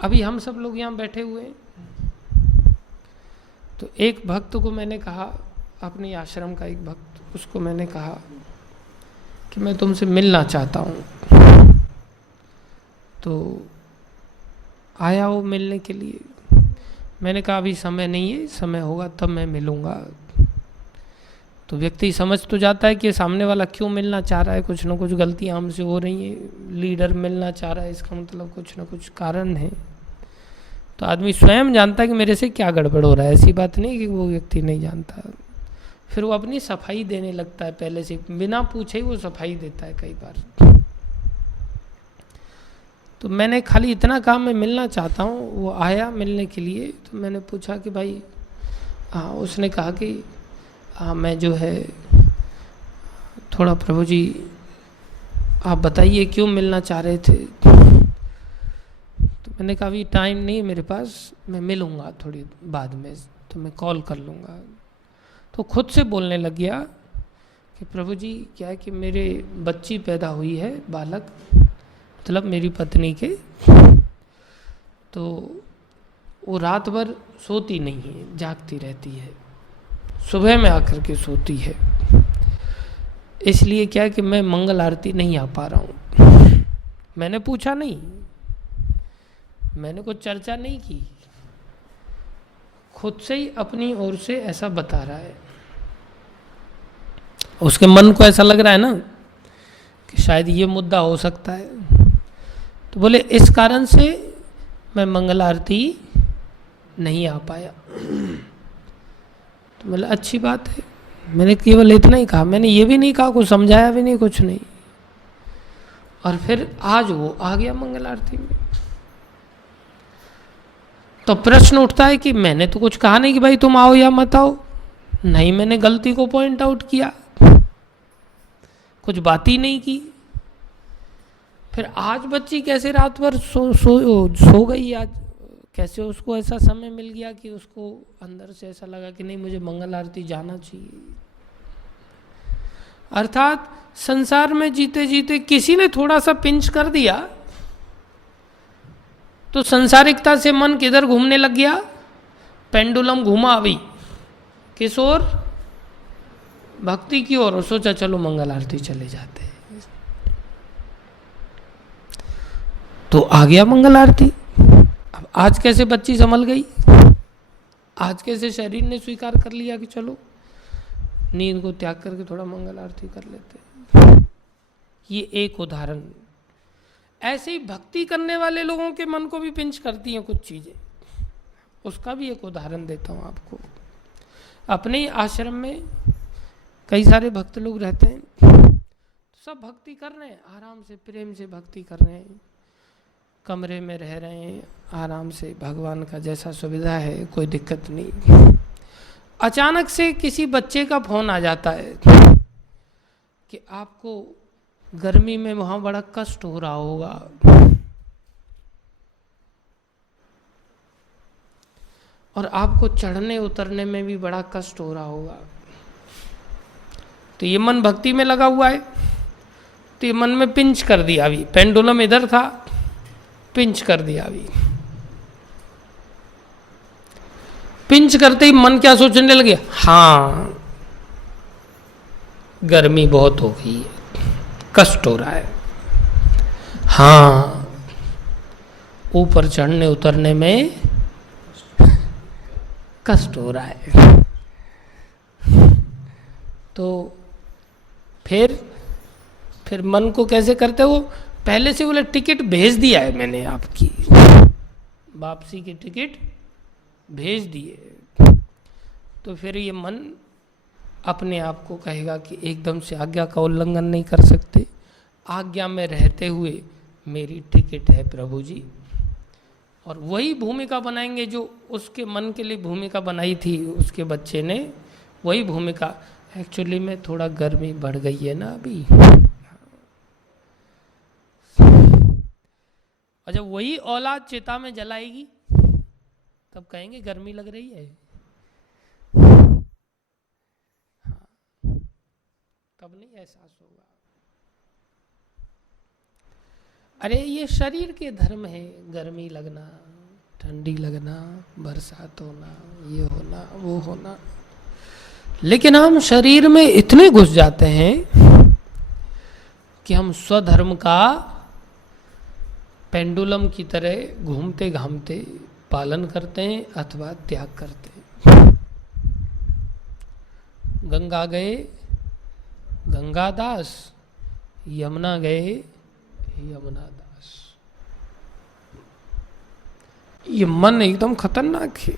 अभी हम सब लोग यहाँ बैठे हुए हैं, तो एक भक्त को मैंने कहा, अपने आश्रम का एक भक्त, उसको मैंने कहा कि मैं तुमसे मिलना चाहता हूँ। तो आया वो मिलने के लिए। मैंने कहा अभी समय नहीं है, समय होगा तब मैं मिलूँगा। तो व्यक्ति समझ तो जाता है कि सामने वाला क्यों मिलना चाह रहा है, कुछ ना कुछ गलतियाँ हमसे हो रही हैं, लीडर मिलना चाह रहा है, इसका मतलब कुछ ना कुछ कारण है। तो आदमी स्वयं जानता है कि मेरे से क्या गड़बड़ हो रहा है। ऐसी बात नहीं कि वो व्यक्ति नहीं जानता। फिर वो अपनी सफाई देने लगता है, पहले से बिना पूछे ही वो सफाई देता है कई बार। तो मैंने खाली इतना कहा मैं मिलना चाहता हूँ। वो आया मिलने के लिए, तो मैंने पूछा कि भाई हाँ, उसने कहा कि हाँ मैं जो है थोड़ा प्रभु जी आप बताइए क्यों मिलना चाह रहे थे। तो मैंने कहा अभी टाइम नहीं है मेरे पास, मैं मिलूँगा थोड़ी बाद में, तो मैं कॉल कर लूँगा। तो खुद से बोलने लग गया कि प्रभु जी क्या है कि मेरे बच्ची पैदा हुई है, बालक, मतलब मेरी पत्नी के, तो वो रात भर सोती नहीं है, जागती रहती है, सुबह में आकर के सोती है। इसलिए क्या है कि मैं मंगल आरती नहीं आ पा रहा हूँ। मैंने पूछा नहीं, मैंने कुछ चर्चा नहीं की, खुद से ही अपनी ओर से ऐसा बता रहा है। उसके मन को ऐसा लग रहा है ना कि शायद ये मुद्दा हो सकता है। तो बोले इस कारण से मैं मंगल आरती नहीं आ पाया। तो बोले अच्छी बात है, मैंने केवल इतना ही कहा, मैंने ये भी नहीं कहा, कुछ समझाया भी नहीं, कुछ नहीं। और फिर आज वो आ गया मंगल आरती में। तो प्रश्न उठता है कि मैंने तो कुछ कहा नहीं कि भाई तुम आओ या मत आओ, नहीं, मैंने गलती को पॉइंट आउट किया, कुछ बात ही नहीं की। फिर आज बच्ची कैसे रात भर सो गई, आज कैसे उसको ऐसा समय मिल गया कि उसको अंदर से ऐसा लगा कि नहीं मुझे मंगल आरती जाना चाहिए। अर्थात संसार में जीते जीते किसी ने थोड़ा सा पिंच कर दिया तो संसारिकता से मन किधर घूमने लग गया, पेंडुलम घुमा अभी किस ओर, भक्ति की ओर। सोचा चलो मंगल आरती चले जाते हैं, तो आ गया मंगल आरती। अब आज कैसे बच्ची संभल गई, आज कैसे शरीर ने स्वीकार कर लिया कि चलो नींद को त्याग करके थोड़ा मंगल आरती कर लेते हैं। ये एक उदाहरण। ऐसे ही भक्ति करने वाले लोगों के मन को भी पिंच करती हैं कुछ चीजें, उसका भी एक उदाहरण देता हूं आपको। अपने ही आश्रम में कई सारे भक्त लोग रहते हैं, सब भक्ति कर रहे हैं, आराम से प्रेम से भक्ति कर रहे हैं, कमरे में रह रहे हैं आराम से, भगवान का जैसा सुविधा है कोई दिक्कत नहीं। अचानक से किसी बच्चे का फोन आ जाता है कि आपको गर्मी में वहां बड़ा कष्ट हो रहा होगा, और आपको चढ़ने उतरने में भी बड़ा कष्ट हो रहा होगा। तो ये मन भक्ति में लगा हुआ है, तो ये मन में पिंच कर दिया, अभी पेंडुलम इधर था, पिंच कर दिया। अभी पिंच करते ही मन क्या सोचने लगे, हाँ गर्मी बहुत हो गई है, कष्ट हो रहा है, हाँ ऊपर चढ़ने उतरने में कष्ट हो रहा है। तो फिर मन को कैसे करते हो, पहले से बोले टिकट भेज दिया है मैंने, आपकी वापसी की टिकट भेज दिए। तो फिर ये मन अपने आप को कहेगा कि एकदम से आज्ञा का उल्लंघन नहीं कर सकते, आज्ञा में रहते हुए मेरी टिकट है प्रभु जी। और वही भूमिका बनाएंगे जो उसके मन के लिए भूमिका बनाई थी उसके बच्चे ने, वही भूमिका। एक्चुअली में थोड़ा गर्मी बढ़ गई है ना अभी, और जब वही औलाद चिता में जलाएगी तब कहेंगे गर्मी लग रही है, तब नहीं एहसास होगा। अरे ये शरीर के धर्म है, गर्मी लगना, ठंडी लगना, बरसात होना, ये होना, वो होना। लेकिन हम शरीर में इतने घुस जाते हैं कि हम स्वधर्म का पेंडुलम की तरह घूमते घामते पालन करते हैं अथवा त्याग करते हैं। गंगा गए गंगादास, यमुना गए यमुनादास। ये मन एकदम खतरनाक है।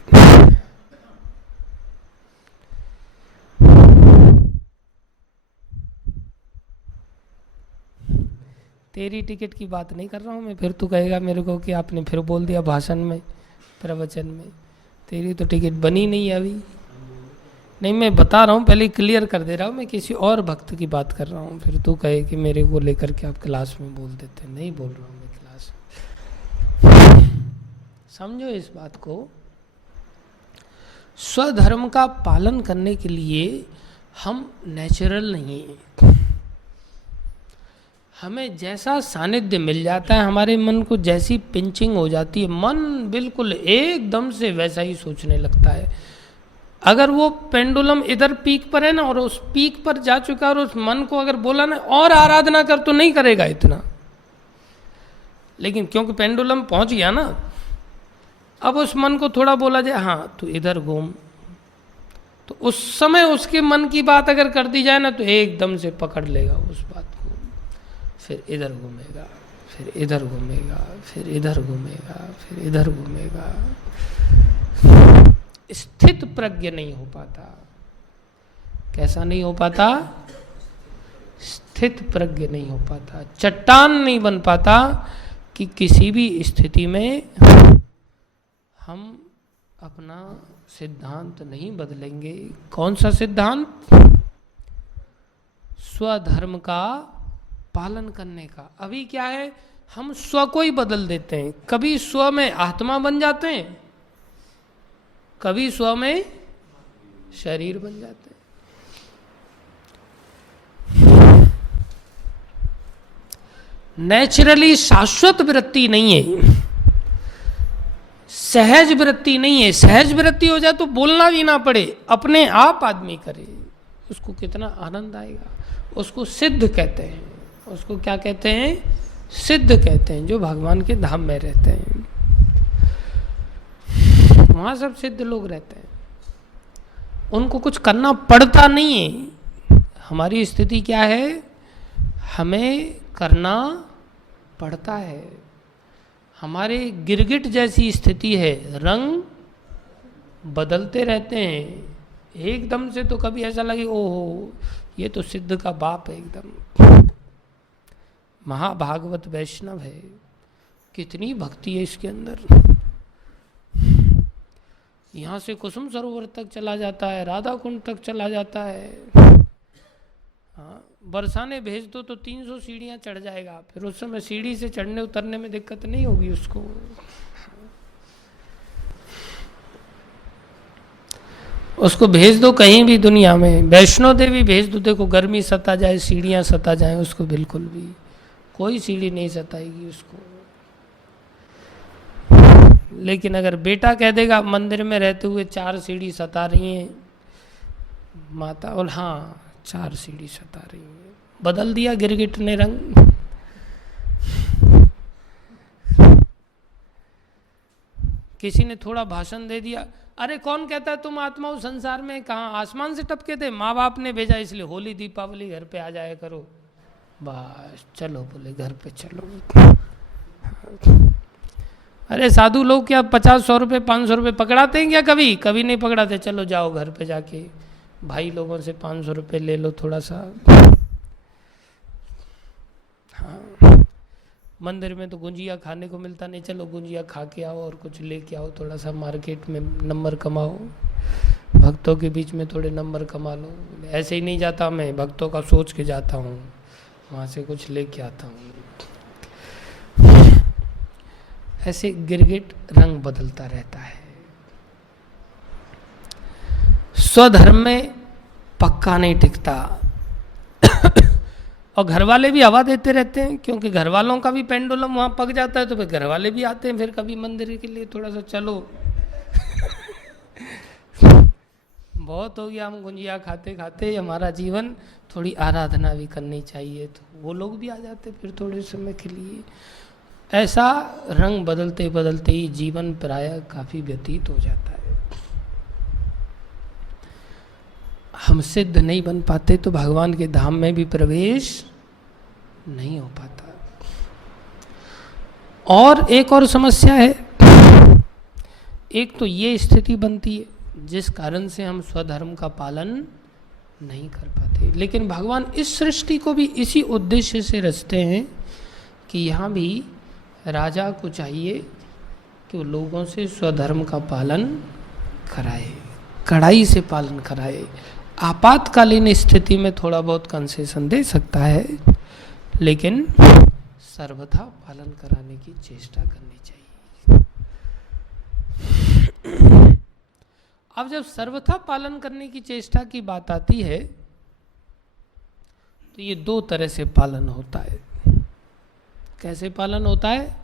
तेरी टिकट की बात नहीं कर रहा हूं मैं, फिर तू कहेगा मेरे को कि आपने फिर बोल दिया भाषण में, प्रवचन में, तेरी तो टिकट बनी नहीं है अभी। नहीं, मैं बता रहा हूँ, पहले क्लियर कर दे रहा हूँ, मैं किसी और भक्त की बात कर रहा हूँ। फिर तू कहे कि मेरे को लेकर के आप क्लास में बोल देते, नहीं बोल रहा हूँ मैं क्लास में। समझो इस बात को, स्वधर्म का पालन करने के लिए हम नेचुरल नहीं है। हमें जैसा सानिध्य मिल जाता है, हमारे मन को जैसी पिंचिंग हो जाती है, मन बिल्कुल एकदम से वैसा ही सोचने लगता है। अगर वो पेंडुलम इधर पीक पर है ना, और उस पीक पर जा चुका है, और उस मन को अगर बोला ना और आराधना कर, तो नहीं करेगा इतना। लेकिन क्योंकि पेंडुलम पहुंच गया ना, अब उस मन को थोड़ा बोला जाए, हाँ तू इधर घूम, तो उस समय उसके मन की बात अगर कर दी जाए ना, तो एकदम से पकड़ लेगा उस बात को, फिर इधर घूमेगा, फिर इधर घूमेगा, फिर इधर घूमेगा, फिर इधर घूमेगा। स्थित प्रज्ञ नहीं हो पाता। कैसा नहीं हो पाता? स्थित प्रज्ञ नहीं हो पाता, चट्टान नहीं बन पाता कि किसी भी स्थिति में हम अपना सिद्धांत नहीं बदलेंगे। कौन सा सिद्धांत? स्वधर्म का पालन करने का। अभी क्या है, हम स्व को ही बदल देते हैं। कभी स्व में आत्मा बन जाते हैं, कभी स्व में शरीर बन जाते हैं। नेचुरली शाश्वत वृत्ति नहीं है, सहज वृत्ति नहीं है। सहज वृत्ति हो जाए तो बोलना भी ना पड़े, अपने आप आदमी करे, उसको कितना आनंद आएगा। उसको सिद्ध कहते हैं। उसको क्या कहते हैं? सिद्ध कहते हैं। जो भगवान के धाम में रहते हैं, वहां सब सिद्ध लोग रहते हैं, उनको कुछ करना पड़ता नहीं है। हमारी स्थिति क्या है? हमें करना पड़ता है। हमारे गिरगिट जैसी स्थिति है, रंग बदलते रहते हैं। एकदम से तो कभी ऐसा लगे ओहो ये तो सिद्ध का बाप है, एकदम महाभागवत वैष्णव है, कितनी भक्ति है इसके अंदर। यहाँ से कुसुम सरोवर तक चला जाता है, राधा कुंड तक चला जाता है। हाँ, बरसाने भेज दो तो 300 सीढ़ियाँ चढ़ जाएगा, फिर उस समय सीढ़ी से चढ़ने उतरने में दिक्कत नहीं होगी उसको। उसको भेज दो कहीं भी दुनिया में, वैष्णो देवी भेज दो, देखो गर्मी सता जाए, सीढ़ियाँ सता जाए, उसको बिल्कुल भी कोई सीढ़ी नहीं सताएगी उसको। लेकिन अगर बेटा कह देगा मंदिर में रहते हुए 4 सीढ़ी सता रही हैं माता, और हाँ 4 सीढ़ी सता रही हैं, बदल दिया गिरगिट ने रंग। किसी ने थोड़ा भाषण दे दिया, अरे कौन कहता है तुम आत्मा हो संसार में, कहाँ आसमान से टपके थे, माँ बाप ने भेजा इसलिए होली दीपावली घर पे आ जाया करो। बस चलो बोले घर पे चलो। अरे साधु लोग क्या 50-100 रुपये 500 रुपये पकड़ाते हैं क्या? कभी कभी नहीं पकड़ाते। चलो जाओ घर पे जाके भाई लोगों से 500 रुपये ले लो थोड़ा सा। हाँ, मंदिर में तो गुंजिया खाने को मिलता नहीं, चलो गुंजिया खा के आओ और कुछ लेके आओ, थोड़ा सा मार्केट में नंबर कमाओ, भक्तों के बीच में थोड़े नंबर कमा लो। ऐसे ही नहीं जाता मैं, भक्तों का सोच के जाता हूँ, वहाँ से कुछ लेके आता हूँ। ऐसे गिरगिट रंग बदलता रहता है। स्वधर्म में पक्का नहीं टिकता। और घर वाले भी हवा देते रहते हैं, क्योंकि घर वालों का भी पेंडुलम वहाँ पक जाता है, तो फिर घर वाले भी आते हैं फिर कभी मंदिर के लिए थोड़ा सा चलो। बहुत हो गया हम गुंजिया खाते खाते, हमारा जीवन थोड़ी आराधना भी करनी चाहिए, तो वो लोग भी आ जाते फिर थोड़े समय के लिए। ऐसा रंग बदलते बदलते ही जीवन प्रायः काफी व्यतीत हो जाता है। हम सिद्ध नहीं बन पाते तो भगवान के धाम में भी प्रवेश नहीं हो पाता। और एक और समस्या है, एक तो ये स्थिति बनती है जिस कारण से हम स्वधर्म का पालन नहीं कर पाते। लेकिन भगवान इस सृष्टि को भी इसी उद्देश्य से रचते हैं कि यहाँ भी राजा को चाहिए कि वो लोगों से स्वधर्म का पालन कराए, कड़ाई से पालन कराए। आपातकालीन स्थिति में थोड़ा बहुत कंसेशन दे सकता है, लेकिन सर्वथा पालन कराने की चेष्टा करनी चाहिए। अब जब सर्वथा पालन करने की चेष्टा की बात आती है तो ये 2 तरह से पालन होता है। कैसे पालन होता है?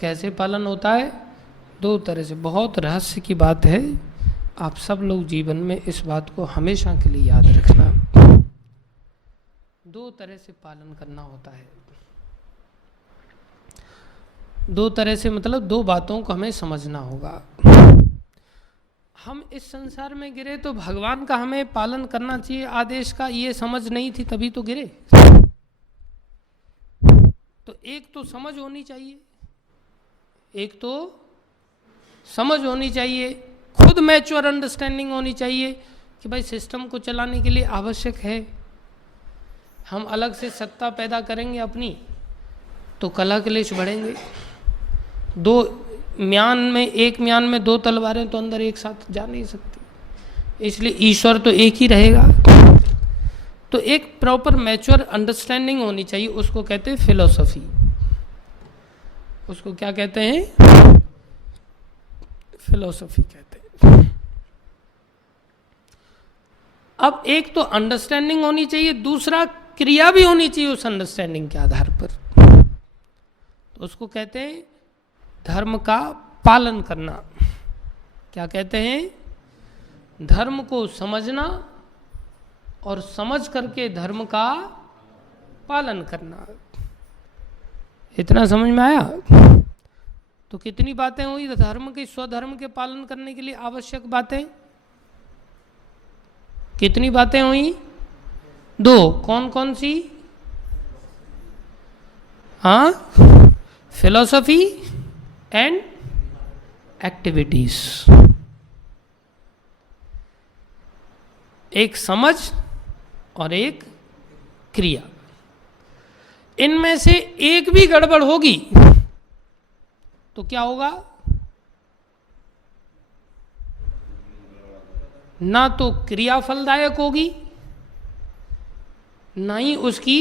कैसे पालन होता है? 2 तरह से। बहुत रहस्य की बात है, आप सब लोग जीवन में इस बात को हमेशा के लिए याद रखना। 2 तरह से पालन करना होता है। 2 तरह से मतलब 2 बातों को हमें समझना होगा। हम इस संसार में गिरे तो भगवान का हमें पालन करना चाहिए आदेश का, ये समझ नहीं थी तभी तो गिरे। एक तो समझ होनी चाहिए, एक तो समझ होनी चाहिए, खुद मैच्योर अंडरस्टैंडिंग होनी चाहिए कि भाई सिस्टम को चलाने के लिए आवश्यक है। हम अलग से सत्ता पैदा करेंगे अपनी तो कलह क्लेश बढ़ेंगे। एक म्यान में दो तलवारें तो अंदर एक साथ जा नहीं सकती, इसलिए ईश्वर तो एक ही रहेगा। तो एक प्रॉपर मैच्योर अंडरस्टैंडिंग होनी चाहिए, उसको कहते हैं फिलॉसफी। उसको क्या कहते हैं? फिलॉसफी कहते हैं। अब एक तो अंडरस्टैंडिंग होनी चाहिए, दूसरा क्रिया भी होनी चाहिए उस अंडरस्टैंडिंग के आधार पर। तो उसको कहते हैं धर्म का पालन करना। क्या कहते हैं? धर्म को समझना और समझ करके धर्म का पालन करना। इतना समझ में आया? तो कितनी बातें हुई धर्म के, स्वधर्म के पालन करने के लिए आवश्यक बातें? कितनी बातें हुई? 2। कौन कौन सी? हाँ, फिलॉसफी एंड एक्टिविटीज। एक समझ और एक क्रिया। इनमें से एक भी गड़बड़ होगी तो क्या होगा? ना तो क्रिया फलदायक होगी, ना ही उसकी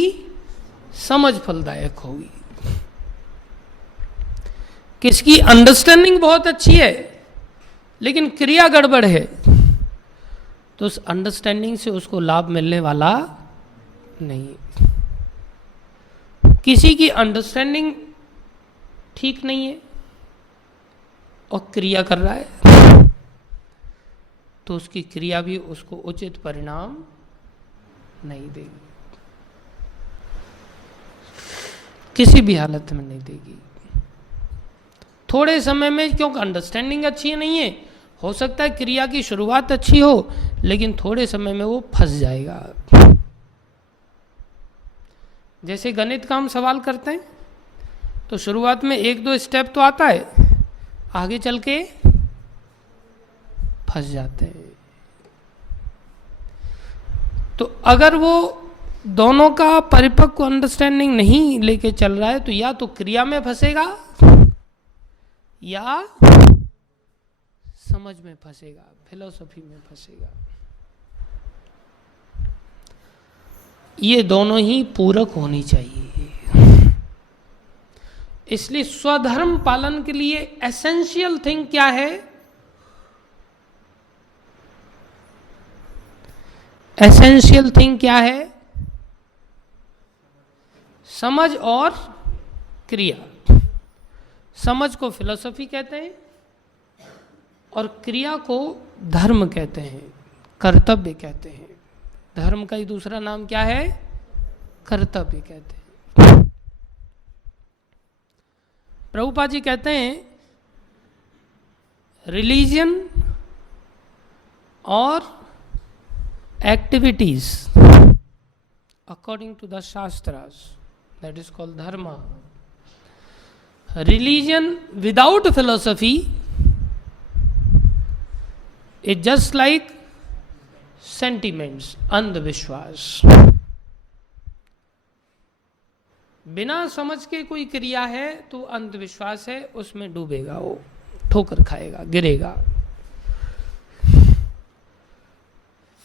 समझ फलदायक होगी। किसकी अंडरस्टैंडिंग बहुत अच्छी है लेकिन क्रिया गड़बड़ है, तो उस अंडरस्टैंडिंग से उसको लाभ मिलने वाला नहीं। किसी की अंडरस्टैंडिंग ठीक नहीं है और क्रिया कर रहा है, तो उसकी क्रिया भी उसको उचित परिणाम नहीं देगी, किसी भी हालत में नहीं देगी। थोड़े समय में, क्योंकि अंडरस्टैंडिंग अच्छी नहीं है, हो सकता है क्रिया की शुरुआत अच्छी हो लेकिन थोड़े समय में वो फंस जाएगा। जैसे गणित का हम सवाल करते हैं तो शुरुआत में 1-2 स्टेप तो आता है, आगे चल के फंस जाते हैं। तो अगर वो दोनों का परिपक्व अंडरस्टैंडिंग नहीं लेके चल रहा है तो या तो क्रिया में फंसेगा या समझ में फंसेगा, फिलॉसफी में फंसेगा। ये दोनों ही पूरक होनी चाहिए। इसलिए स्वधर्म पालन के लिए एसेंशियल थिंग क्या है? एसेंशियल थिंग क्या है? समझ और क्रिया। समझ को फिलॉसफी कहते हैं और क्रिया को धर्म कहते हैं, कर्तव्य कहते हैं। धर्म का ही दूसरा नाम क्या है? कर्तव्य कहते हैं। प्रभुपाद जी कहते हैं रिलीजन और activities according to the shastras, that is called dharma. Religion without philosophy is just like sentiments, अंधविश्वास। बिना समझ के कोई क्रिया है तो अंधविश्वास है, उसमें डूबेगा, वो ठोकर खाएगा, गिरेगा।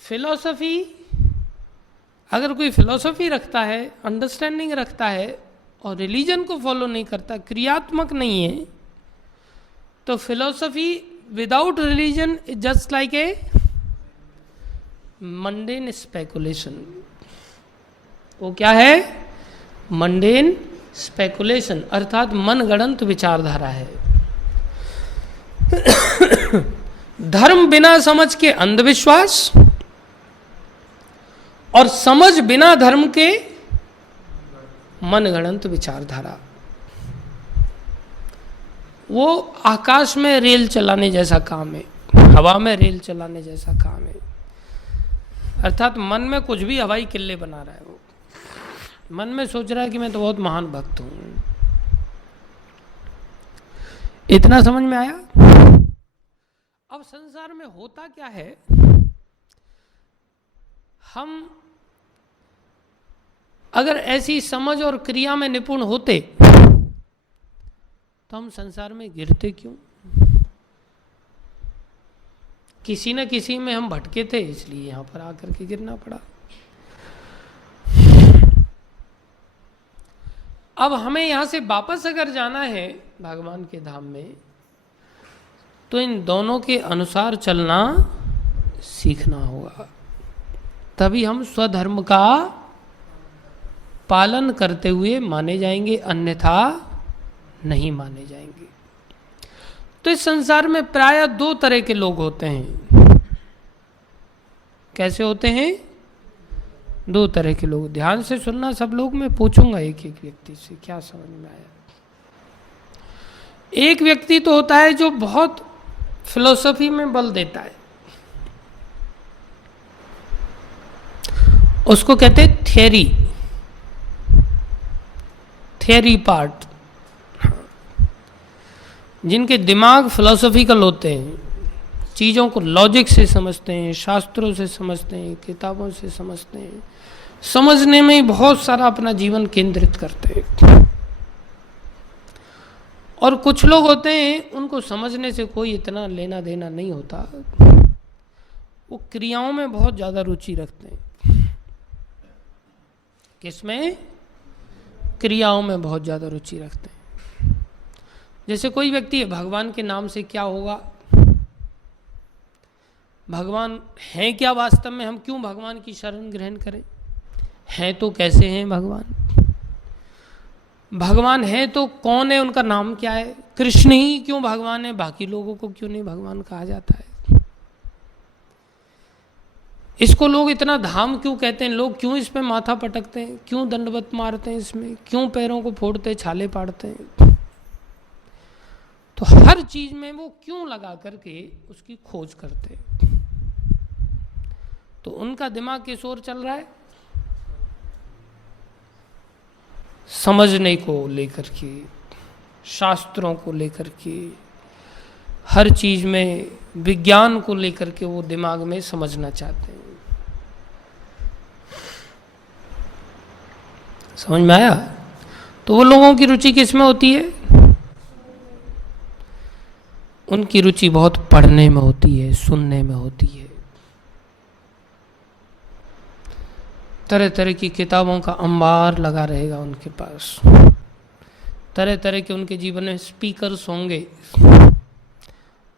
फिलॉसफी, अगर कोई फिलॉसफी रखता है, अंडरस्टैंडिंग रखता है और रिलीजन को फॉलो नहीं करता, क्रियात्मक नहीं है, तो philosophy without religion is just like a mundane speculation. वो क्या है? मंडेन स्पेकुलेशन, अर्थात मनगढ़ंत विचारधारा है। धर्म बिना समझ के अंधविश्वास और समझ बिना धर्म के मनगढ़ंत विचारधारा। वो आकाश में रेल चलाने जैसा काम है, हवा में रेल चलाने जैसा काम है। अर्थात मन में कुछ भी हवाई किल्ले बना रहा है, वो मन में सोच रहा है कि मैं तो बहुत महान भक्त हूं। इतना समझ में आया? अब संसार में होता क्या है, हम अगर ऐसी समझ और क्रिया में निपुण होते तो हम संसार में गिरते क्यों? किसी न किसी में हम भटके थे, इसलिए यहां पर आकर के गिरना पड़ा। अब हमें यहां से वापस अगर जाना है भगवान के धाम में, तो इन दोनों के अनुसार चलना सीखना होगा, तभी हम स्वधर्म का पालन करते हुए माने जाएंगे, अन्यथा नहीं माने जाएंगे। तो इस संसार में प्रायः दो तरह के लोग होते हैं। कैसे होते हैं? दो तरह के लोग। ध्यान से सुनना सब लोग, मैं पूछूंगा एक एक व्यक्ति से क्या समझ में आया। एक व्यक्ति तो होता है जो बहुत फिलॉसफी में बल देता है, उसको कहते हैं थियरी पार्ट। जिनके दिमाग फिलॉसफिकल होते हैं, चीज़ों को लॉजिक से समझते हैं, शास्त्रों से समझते हैं, किताबों से समझते हैं, समझने में ही बहुत सारा अपना जीवन केंद्रित करते हैं। और कुछ लोग होते हैं उनको समझने से कोई इतना लेना देना नहीं होता, वो क्रियाओं में बहुत ज़्यादा रुचि रखते हैं। किसमें? क्रियाओं में बहुत ज़्यादा रुचि रखते हैं। जैसे कोई व्यक्ति है, भगवान के नाम से क्या होगा, भगवान हैं क्या वास्तव में, हम क्यों भगवान की शरण ग्रहण करें, हैं तो कैसे हैं भगवान, भगवान है तो कौन है, उनका नाम क्या है, कृष्ण ही क्यों भगवान है, बाकी लोगों को क्यों नहीं भगवान कहा जाता है, इसको लोग इतना धाम क्यों कहते हैं, लोग क्यों इस पे माथा पटकते हैं, क्यों दंडवत मारते हैं इसमें, क्यों पैरों को फोड़ते छाले पाड़ते हैं। तो हर चीज में वो क्यों लगा करके उसकी खोज करते हैं। तो उनका दिमाग किस ओर चल रहा है? समझने को लेकर के, शास्त्रों को लेकर के, हर चीज में विज्ञान को लेकर के वो दिमाग में समझना चाहते हैं। समझ में आया? तो वो लोगों की रुचि किस में होती है? उनकी रुचि बहुत पढ़ने में होती है, सुनने में होती है। तरह तरह की किताबों का अंबार लगा रहेगा उनके पास, तरह तरह के उनके जीवन में स्पीकर्स होंगे,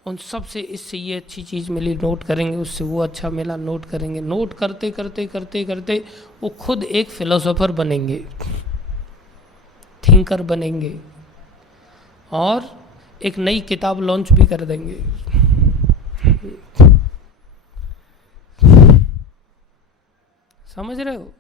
उन सब से इससे ये अच्छी चीज़ मिली नोट करेंगे, उससे वो अच्छा मिला नोट करेंगे, नोट करते करते करते करते वो खुद एक फिलोसोफर बनेंगे, थिंकर बनेंगे और एक नई किताब लॉन्च भी कर देंगे। समझ रहे हो?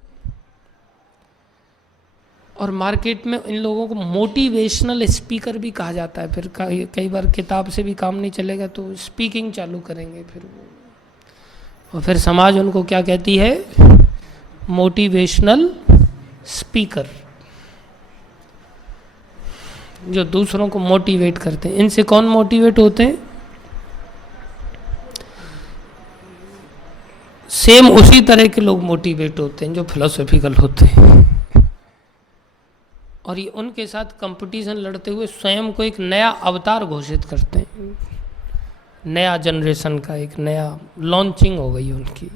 और मार्केट में इन लोगों को मोटिवेशनल स्पीकर भी कहा जाता है। फिर कई बार किताब से भी काम नहीं चलेगा तो स्पीकिंग चालू करेंगे फिर वो, और फिर समाज उनको क्या कहती है? मोटिवेशनल स्पीकर, जो दूसरों को मोटिवेट करते हैं। इनसे कौन मोटिवेट होते हैं? सेम उसी तरह के लोग मोटिवेट होते हैं जो फिलोसॉफिकल होते हैं, और ये उनके साथ कंपटीशन लड़ते हुए स्वयं को एक नया अवतार घोषित करते हैं। नया जनरेशन का एक नया लॉन्चिंग हो गई उनकी।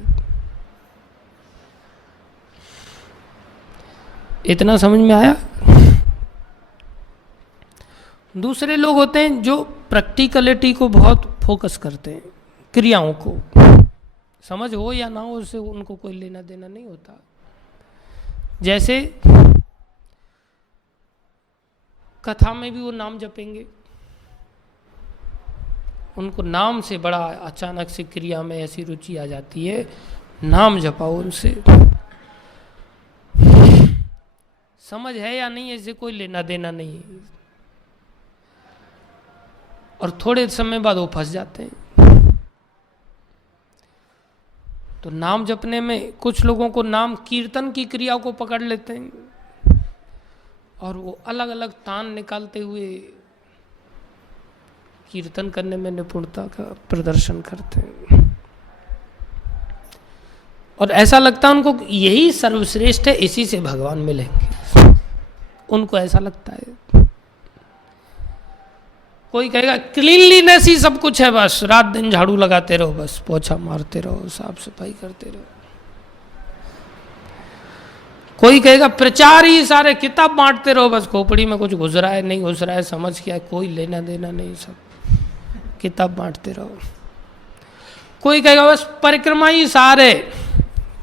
इतना समझ में आया? दूसरे लोग होते हैं जो प्रैक्टिकलिटी को बहुत फोकस करते हैं, क्रियाओं को, समझ हो या ना हो उससे उनको कोई लेना देना नहीं होता। जैसे कथा में भी वो नाम जपेंगे, उनको नाम से बड़ा अचानक से क्रिया में ऐसी रुचि आ जाती है, नाम जपाओ उनसे, समझ है या नहीं ऐसे कोई लेना देना नहीं है, और थोड़े समय बाद वो फंस जाते हैं। तो नाम जपने में कुछ लोगों को नाम कीर्तन की क्रिया को पकड़ लेते हैं, और वो अलग अलग तान निकालते हुए कीर्तन करने में निपुणता का प्रदर्शन करते हैं, और ऐसा लगता है उनको यही सर्वश्रेष्ठ है, इसी से भगवान मिलेंगे, उनको ऐसा लगता है। कोई कहेगा क्लीनलीनेस ही सब कुछ है, बस रात दिन झाड़ू लगाते रहो, बस पोछा मारते रहो, साफ सफाई करते रहो। कोई कहेगा प्रचार ही सारे, किताब बांटते रहो, बस खोपड़ी में कुछ घुस रहा है नहीं घुस रहा है समझ क्या है, कोई लेना देना नहीं, सब किताब बांटते रहो। कोई कहेगा बस परिक्रमा ही सारे,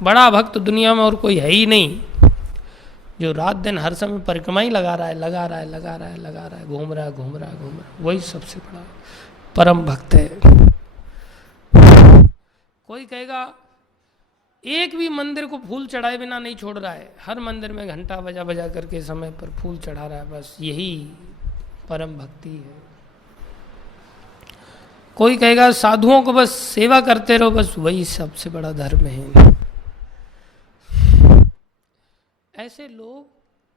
बड़ा भक्त दुनिया में और कोई है ही नहीं, जो रात दिन हर समय परिक्रमा ही लगा रहा है, घूम रहा है, वही सबसे बड़ा परम भक्त है। कोई कहेगा एक भी मंदिर को फूल चढ़ाए बिना नहीं छोड़ रहा है, हर मंदिर में घंटा बजा करके समय पर फूल चढ़ा रहा है, बस यही परम भक्ति है। कोई कहेगा साधुओं को बस सेवा करते रहो, बस वही सबसे बड़ा धर्म है। ऐसे लोग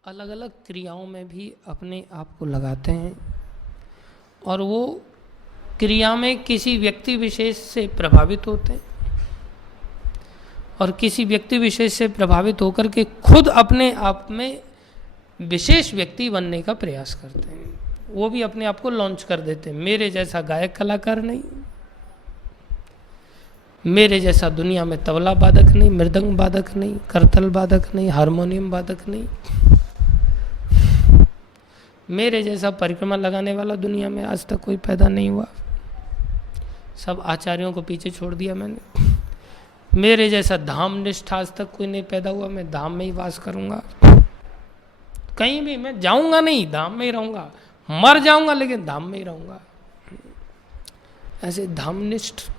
अलग अलग क्रियाओं में भी अपने आप को लगाते हैं, और वो क्रिया में किसी व्यक्ति विशेष से प्रभावित होते हैं, और किसी व्यक्ति विशेष से प्रभावित होकर के खुद अपने आप में विशेष व्यक्ति बनने का प्रयास करते हैं। वो भी अपने आप को लॉन्च कर देते हैं, मेरे जैसा गायक कलाकार नहीं, मेरे जैसा दुनिया में तबला वादक नहीं, मृदंग वादक नहीं, करतल वादक नहीं, हारमोनियम वादक नहीं, मेरे जैसा परिक्रमा लगाने वाला दुनिया में आज तक कोई पैदा नहीं हुआ, सब आचार्यों को पीछे छोड़ दिया मैंने। मेरे जैसा धाम निष्ठ आज तक कोई नहीं पैदा हुआ, मैं धाम में ही वास करूंगा, कहीं भी मैं जाऊंगा नहीं, धाम में ही रहूंगा, मर जाऊंगा लेकिन धाम में ही रहूंगा, ऐसे धामनिष्ठ।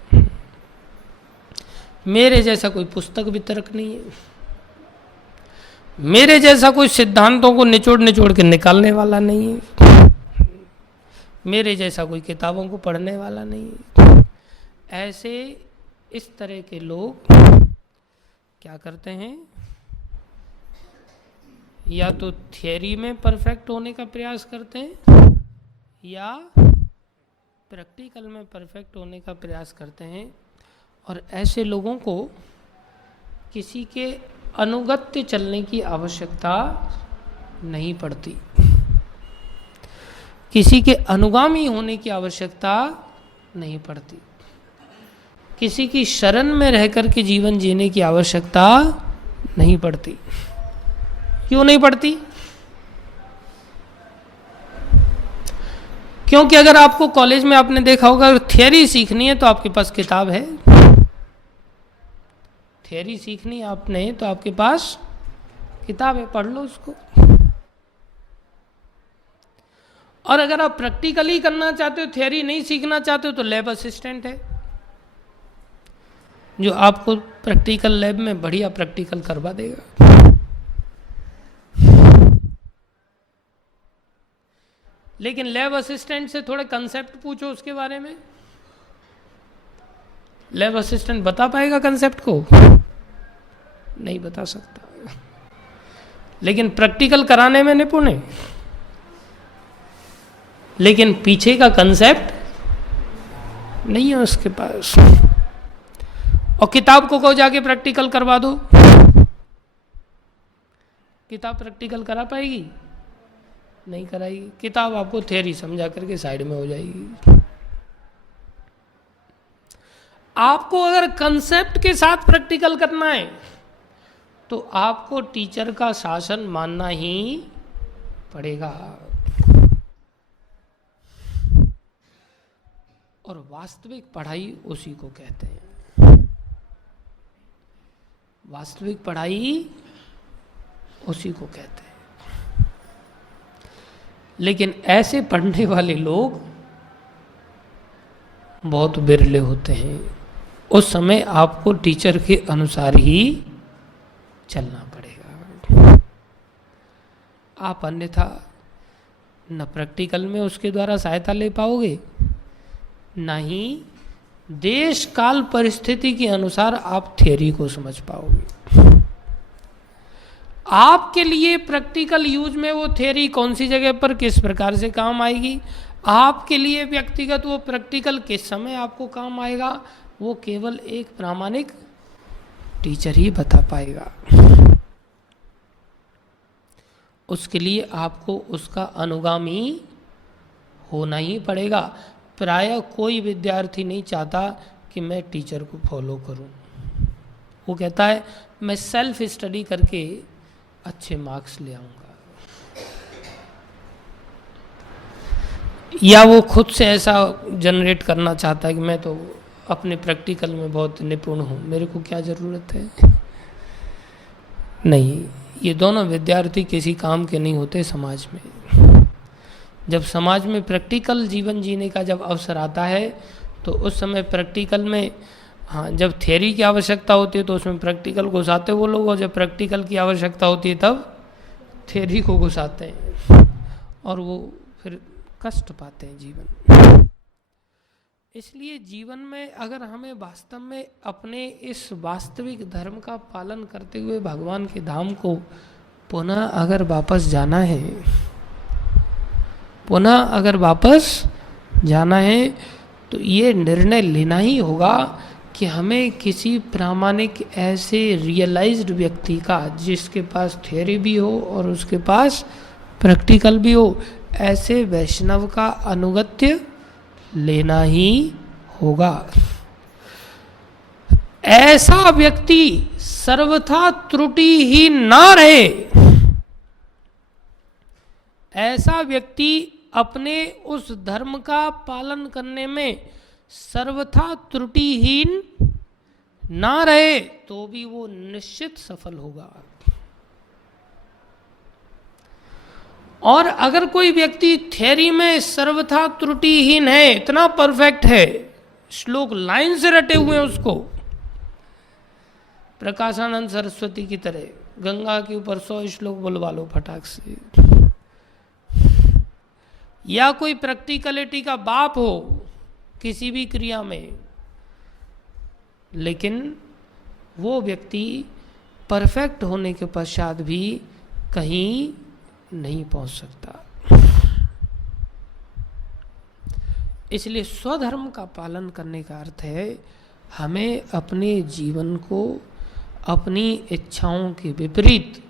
मेरे जैसा कोई पुस्तक वितरक नहीं है, मेरे जैसा कोई सिद्धांतों को निचोड़ के निकालने वाला नहीं है, मेरे जैसा कोई किताबों को पढ़ने वाला नहीं है। ऐसे इस तरह के लोग क्या करते हैं, या तो थियरी में परफेक्ट होने का प्रयास करते हैं, या प्रैक्टिकल में परफेक्ट होने का प्रयास करते हैं, और ऐसे लोगों को किसी के अनुगत्य चलने की आवश्यकता नहीं पड़ती, किसी के अनुगामी होने की आवश्यकता नहीं पड़ती, किसी की शरण में रहकर के जीवन जीने की आवश्यकता नहीं पड़ती। क्यों नहीं पड़ती? क्योंकि अगर आपको कॉलेज में आपने देखा होगा, अगर थियरी सीखनी है तो आपके पास किताब है, थियरी सीखनी है आपने तो आपके पास किताब है, पढ़ लो उसको। और अगर आप प्रैक्टिकली करना चाहते हो, थियरी नहीं सीखना चाहते हो, तो लैब असिस्टेंट है जो आपको प्रैक्टिकल लैब में बढ़िया प्रैक्टिकल करवा देगा। लेकिन लैब असिस्टेंट से थोड़े कंसेप्ट पूछो उसके बारे में, लैब असिस्टेंट बता पाएगा कंसेप्ट को? नहीं बता सकता। लेकिन प्रैक्टिकल कराने में निपुण है, लेकिन पीछे का कंसेप्ट नहीं है उसके पास। और किताब को कहो जाके प्रैक्टिकल करवा दो, किताब प्रैक्टिकल करा पाएगी? नहीं कराएगी। किताब आपको थियरी समझा करके साइड में हो जाएगी। आपको अगर कंसेप्ट के साथ प्रैक्टिकल करना है तो आपको टीचर का शासन मानना ही पड़ेगा। और वास्तविक पढ़ाई उसी को कहते हैं, वास्तविक पढ़ाई उसी को कहते हैं। लेकिन ऐसे पढ़ने वाले लोग बहुत बिरले होते हैं। उस समय आपको टीचर के अनुसार ही चलना पड़ेगा। आप अन्यथा न प्रैक्टिकल में उसके द्वारा सहायता ले पाओगे, न ही देश काल परिस्थिति के अनुसार आप थियरी को समझ पाओगे। आपके लिए प्रैक्टिकल यूज में वो थ्योरी कौन सी जगह पर किस प्रकार से काम आएगी, आपके लिए व्यक्तिगत वो प्रैक्टिकल किस समय आपको काम आएगा, वो केवल एक प्रामाणिक टीचर ही बता पाएगा। उसके लिए आपको उसका अनुगामी होना ही पड़ेगा। प्रायः कोई विद्यार्थी नहीं चाहता कि मैं टीचर को फॉलो करूं। वो कहता है मैं सेल्फ स्टडी करके अच्छे मार्क्स ले आऊंगा, या वो खुद से ऐसा जनरेट करना चाहता है कि मैं तो अपने प्रैक्टिकल में बहुत निपुण हूँ, मेरे को क्या ज़रूरत है। नहीं, ये दोनों विद्यार्थी किसी काम के नहीं होते समाज में। जब समाज में प्रैक्टिकल जीवन जीने का जब अवसर आता है तो उस समय प्रैक्टिकल में, हाँ, जब थ्योरी की आवश्यकता होती है तो उसमें प्रैक्टिकल घुसाते वो लोग, और जब प्रैक्टिकल की आवश्यकता होती है तब थ्योरी को घुसाते हैं, और वो फिर कष्ट पाते हैं जीवन। इसलिए जीवन में अगर हमें वास्तव में अपने इस वास्तविक धर्म का पालन करते हुए भगवान के धाम को पुनः अगर वापस जाना है, तो ये निर्णय लेना ही होगा कि हमें किसी प्रामाणिक ऐसे रियलाइज्ड व्यक्ति का, जिसके पास थ्योरी भी हो और उसके पास प्रैक्टिकल भी हो, ऐसे वैष्णव का अनुगत्य लेना ही होगा। ऐसा व्यक्ति सर्वथा त्रुटिहीन ना रहे, ऐसा व्यक्ति अपने उस धर्म का पालन करने में सर्वथा त्रुटिहीन ना रहे, तो भी वो निश्चित सफल होगा। और अगर कोई व्यक्ति थ्योरी में सर्वथा त्रुटिहीन है, इतना परफेक्ट है, श्लोक लाइन से रटे हुए हैं उसको, प्रकाशानंद सरस्वती की तरह गंगा के ऊपर 100 श्लोक बुलवा लो फटाक से, या कोई प्रैक्टिकलिटी का बाप हो किसी भी क्रिया में, लेकिन वो व्यक्ति परफेक्ट होने के पश्चात भी कहीं नहीं पहुंच सकता। इसलिए स्वधर्म का पालन करने का अर्थ है हमें अपने जीवन को अपनी इच्छाओं के विपरीत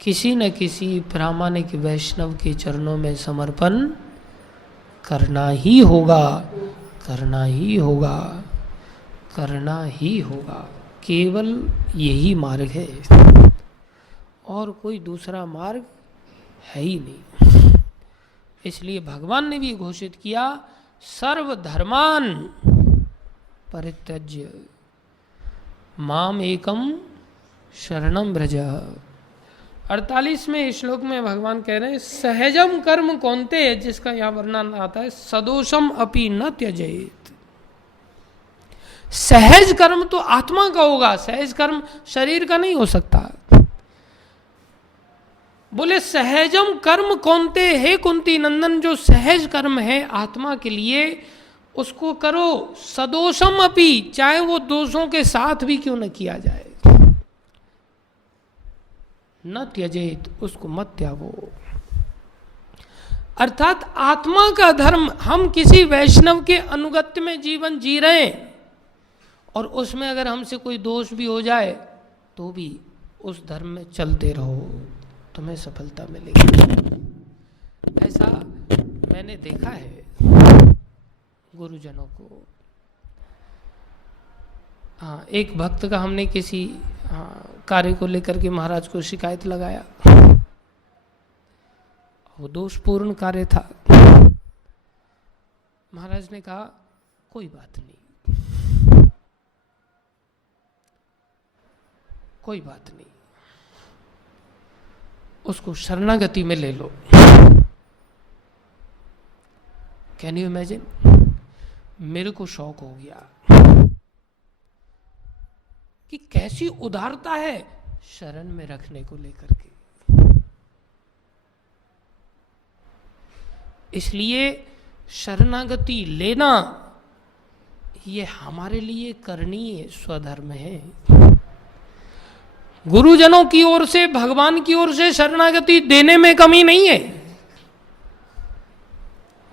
किसी न किसी प्रामाणिक वैष्णव के चरणों में समर्पण करना ही होगा, करना ही होगा, करना ही होगा। केवल यही मार्ग है और कोई दूसरा मार्ग है ही नहीं। इसलिए भगवान ने भी घोषित किया, सर्वधर्मान परित्यज्य माम एकम शरणम व्रज। 48वें श्लोक में भगवान कह रहे हैं, सहजम कर्म कौन्ते, जिसका यहाँ वर्णन आता है, सदोषम अपि न त्यजेत। सहज कर्म तो आत्मा का होगा, सहज कर्म शरीर का नहीं हो सकता। बोले सहजम कर्म कौन्ते, हे कुंती नंदन, जो सहज कर्म है आत्मा के लिए उसको करो, सदोषम अपि, चाहे वो दोषों के साथ भी क्यों न किया जाए, न त्यजेत, उसको मत त्यागो। अर्थात आत्मा का धर्म, हम किसी वैष्णव के अनुगत्य में जीवन जी रहे हैं और उसमें अगर हमसे कोई दोष भी हो जाए तो भी उस धर्म में चलते रहो, तुम्हें सफलता मिलेगी। ऐसा मैंने देखा है गुरुजनों को। हाँ, एक भक्त का हमने किसी कार्य को लेकर के महाराज को शिकायत लगाया, वो दोषपूर्ण कार्य था। महाराज ने कहा कोई बात नहीं, कोई बात नहीं, उसको शरणागति में ले लो। Can you imagine? मेरे को शौक हो गया कि कैसी उदारता है शरण में रखने को लेकर के। इसलिए शरणागति लेना ये हमारे लिए करणीय स्वधर्म है। गुरुजनों की ओर से, भगवान की ओर से शरणागति देने में कमी नहीं है।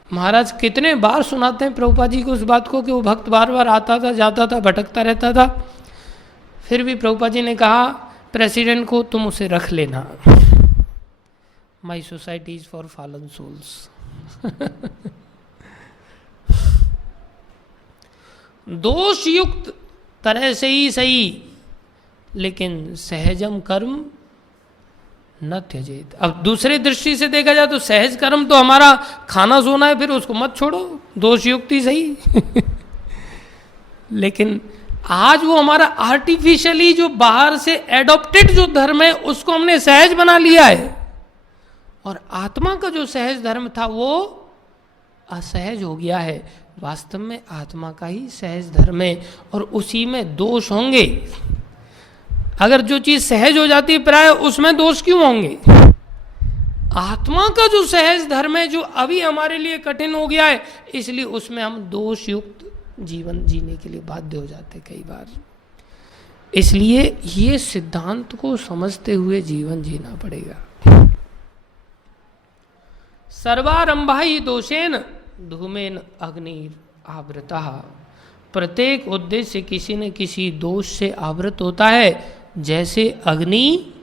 महाराज कितने बार सुनाते हैं प्रभुपाद जी को उस बात को कि वो भक्त बार बार आता था, जाता था, भटकता रहता था। फिर भी प्रभुपाद जी ने कहा प्रेसिडेंट को, तुम उसे रख लेना, my society is for fallen souls. दोष युक्त तरह से ही सही, लेकिन सहजम कर्म न त्यजेत। अब दूसरे दृष्टि से देखा जाए तो सहज कर्म तो हमारा खाना सोना है, फिर उसको मत छोड़ो, दोष युक्त ही सही। लेकिन आज वो हमारा आर्टिफिशियली जो बाहर से एडॉप्टेड जो धर्म है उसको हमने सहज बना लिया है, और आत्मा का जो सहज धर्म था वो असहज हो गया है। वास्तव में आत्मा का ही सहज धर्म है, और उसी में दोष होंगे। अगर जो चीज सहज हो जाती है प्राय, उसमें दोष क्यों होंगे? आत्मा का जो सहज धर्म है, जो अभी हमारे लिए कठिन हो गया है, इसलिए उसमें हम दोष युक्त जीवन जीने के लिए बाध्य हो जाते कई बार। इसलिए ये सिद्धांत को समझते हुए जीवन जीना पड़ेगा। सर्वारंभा ही दोषेन धूमेन अग्निर आवृता। प्रत्येक उद्देश्य किसी न किसी दोष से आवृत होता है, जैसे अग्नि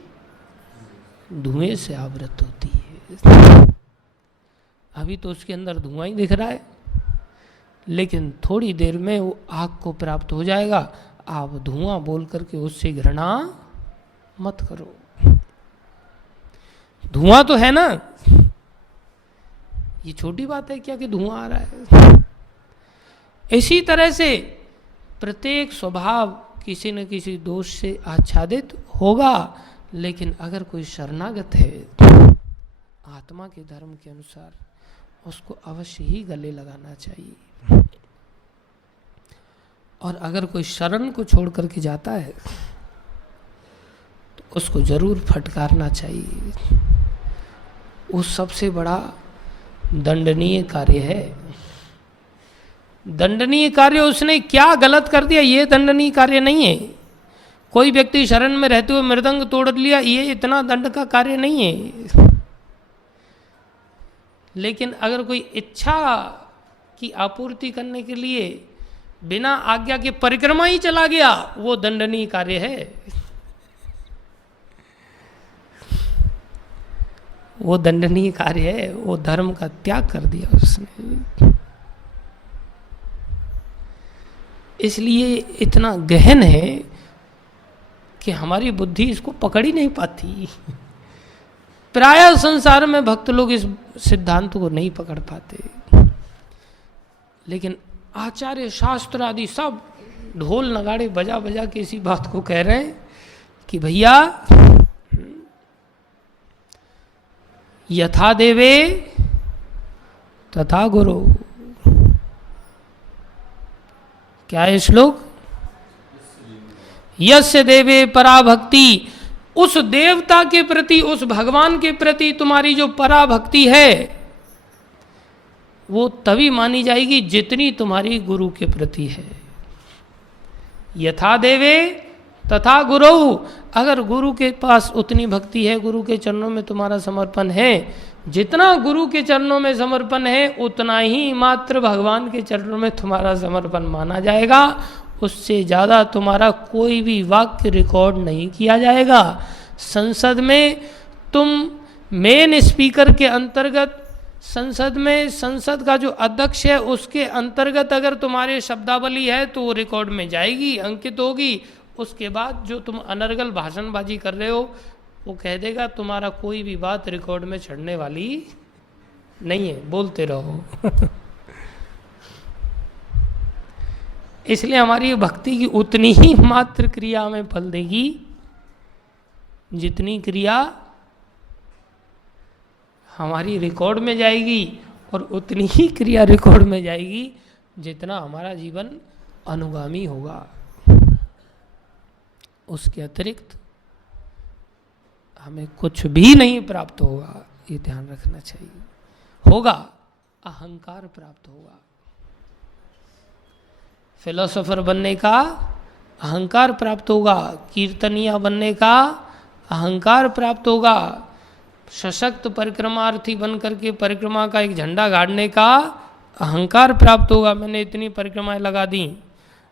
धुएं से आवृत होती है। अभी तो उसके अंदर धुआं ही दिख रहा है, लेकिन थोड़ी देर में वो आग को प्राप्त हो जाएगा। आप धुआं बोल करके उससे घृणा मत करो। धुआं तो है ना, ये छोटी बात है क्या कि धुआं आ रहा है। इसी तरह से प्रत्येक स्वभाव किसी न किसी दोष से आच्छादित होगा, लेकिन अगर कोई शरणागत है आत्मा के धर्म के अनुसार, उसको अवश्य ही गले लगाना चाहिए। और अगर कोई शरण को छोड़ करके जाता है तो उसको जरूर फटकारना चाहिए। वो सबसे बड़ा दंडनीय कार्य है। दंडनीय कार्य, उसने क्या गलत कर दिया ये दंडनीय कार्य नहीं है। कोई व्यक्ति शरण में रहते हुए मृदंग तोड़ लिया, ये इतना दंड का कार्य नहीं है। लेकिन अगर कोई इच्छा की आपूर्ति करने के लिए बिना आज्ञा के परिक्रमा ही चला गया, वो दंडनीय कार्य है। वो दंडनीय कार्य है, वो धर्म का त्याग कर दिया उसने। इसलिए इतना गहन है कि हमारी बुद्धि इसको पकड़ ही नहीं पाती। प्रायः संसार में भक्त लोग इस सिद्धांत को नहीं पकड़ पाते, लेकिन आचार्य शास्त्र आदि सब ढोल नगाड़े बजा बजा के इसी बात को कह रहे हैं कि भैया यथा देवे तथा गुरु। क्या है श्लोक? यस्य देवे पराभक्ति, उस देवता के प्रति, उस भगवान के प्रति तुम्हारी जो पराभक्ति है वो तभी मानी जाएगी जितनी तुम्हारी गुरु के प्रति है। यथा देवे तथा गुरु, अगर गुरु के पास उतनी भक्ति है, गुरु के चरणों में तुम्हारा समर्पण है, जितना गुरु के चरणों में समर्पण है उतना ही मात्र भगवान के चरणों में तुम्हारा समर्पण माना जाएगा। उससे ज़्यादा तुम्हारा कोई भी वाक्य रिकॉर्ड नहीं किया जाएगा। संसद में तुम मेन स्पीकर के अंतर्गत, संसद में संसद का जो अध्यक्ष है उसके अंतर्गत अगर तुम्हारे शब्दावली है तो वो रिकॉर्ड में जाएगी, अंकित होगी। उसके बाद जो तुम अनर्गल भाषणबाजी कर रहे हो वो कह देगा तुम्हारा कोई भी बात रिकॉर्ड में चढ़ने वाली नहीं है, बोलते रहो। इसलिए हमारी भक्ति की उतनी ही मात्र क्रिया में फल देगी जितनी क्रिया हमारी रिकॉर्ड में जाएगी, और उतनी ही क्रिया रिकॉर्ड में जाएगी जितना हमारा जीवन अनुगामी होगा। उसके अतिरिक्त हमें कुछ भी नहीं प्राप्त होगा, ये ध्यान रखना चाहिए। होगा अहंकार प्राप्त होगा। फिलोसोफर बनने का अहंकार प्राप्त होगा, कीर्तनिया बनने का अहंकार प्राप्त होगा, सशक्त परिक्रमार्थी बन करके परिक्रमा का एक झंडा गाड़ने का अहंकार प्राप्त होगा। मैंने इतनी परिक्रमाएं लगा दी,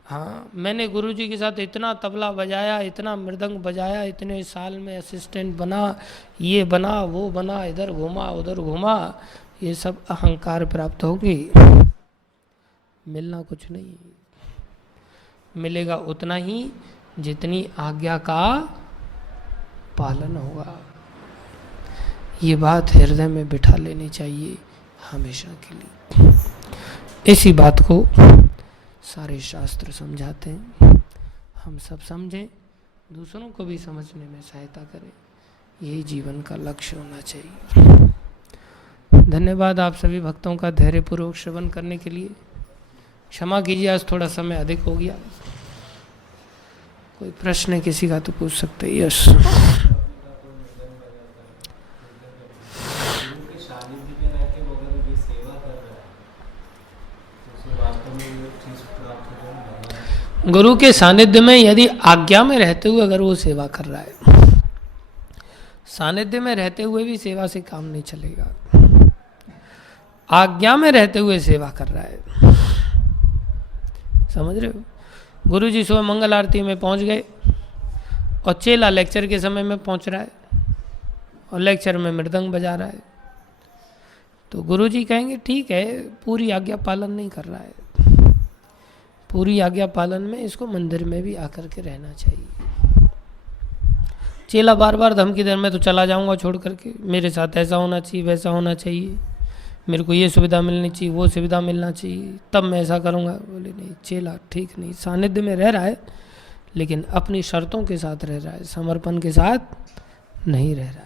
हाँ मैंने गुरुजी के साथ इतना तबला बजाया, इतना मृदंग बजाया, इतने साल में असिस्टेंट बना, ये बना वो बना, इधर घूमा उधर घूमा, ये सब अहंकार प्राप्त होगी। मिलना कुछ नहीं, मिलेगा उतना ही जितनी आज्ञा का पालन होगा। ये बात हृदय में बिठा लेनी चाहिए हमेशा के लिए। इसी बात को सारे शास्त्र समझाते हैं, हम सब समझें, दूसरों को भी समझने में सहायता करें, यही जीवन का लक्ष्य होना चाहिए। धन्यवाद आप सभी भक्तों का धैर्यपूर्वक श्रवण करने के लिए। क्षमा कीजिए आज थोड़ा समय अधिक हो गया। कोई प्रश्न है किसी का तो पूछ सकते हैं। यस, गुरु के सानिध्य में यदि आज्ञा में रहते हुए अगर वो सेवा कर रहा है, सानिध्य में रहते हुए भी सेवा से काम नहीं चलेगा, आज्ञा में रहते हुए सेवा कर रहा है, समझ रहे हो। गुरु जी सुबह मंगल आरती में पहुंच गए और चेला लेक्चर के समय में पहुंच रहा है और लेक्चर में मृदंग बजा रहा है, तो गुरु जी कहेंगे ठीक है, पूरी आज्ञा पालन नहीं कर रहा है, पूरी आज्ञा पालन में इसको मंदिर में भी आकर के रहना चाहिए। चेला बार बार धमकी दे, मैं तो चला जाऊंगा छोड़ करके, मेरे साथ ऐसा होना चाहिए वैसा होना चाहिए, मेरे को ये सुविधा मिलनी चाहिए वो सुविधा मिलना चाहिए, तब मैं ऐसा करूंगा। बोले नहीं, चेला ठीक नहीं, सानिध्य में रह रहा है लेकिन अपनी शर्तों के साथ रह रहा है, समर्पण के साथ नहीं रह रहा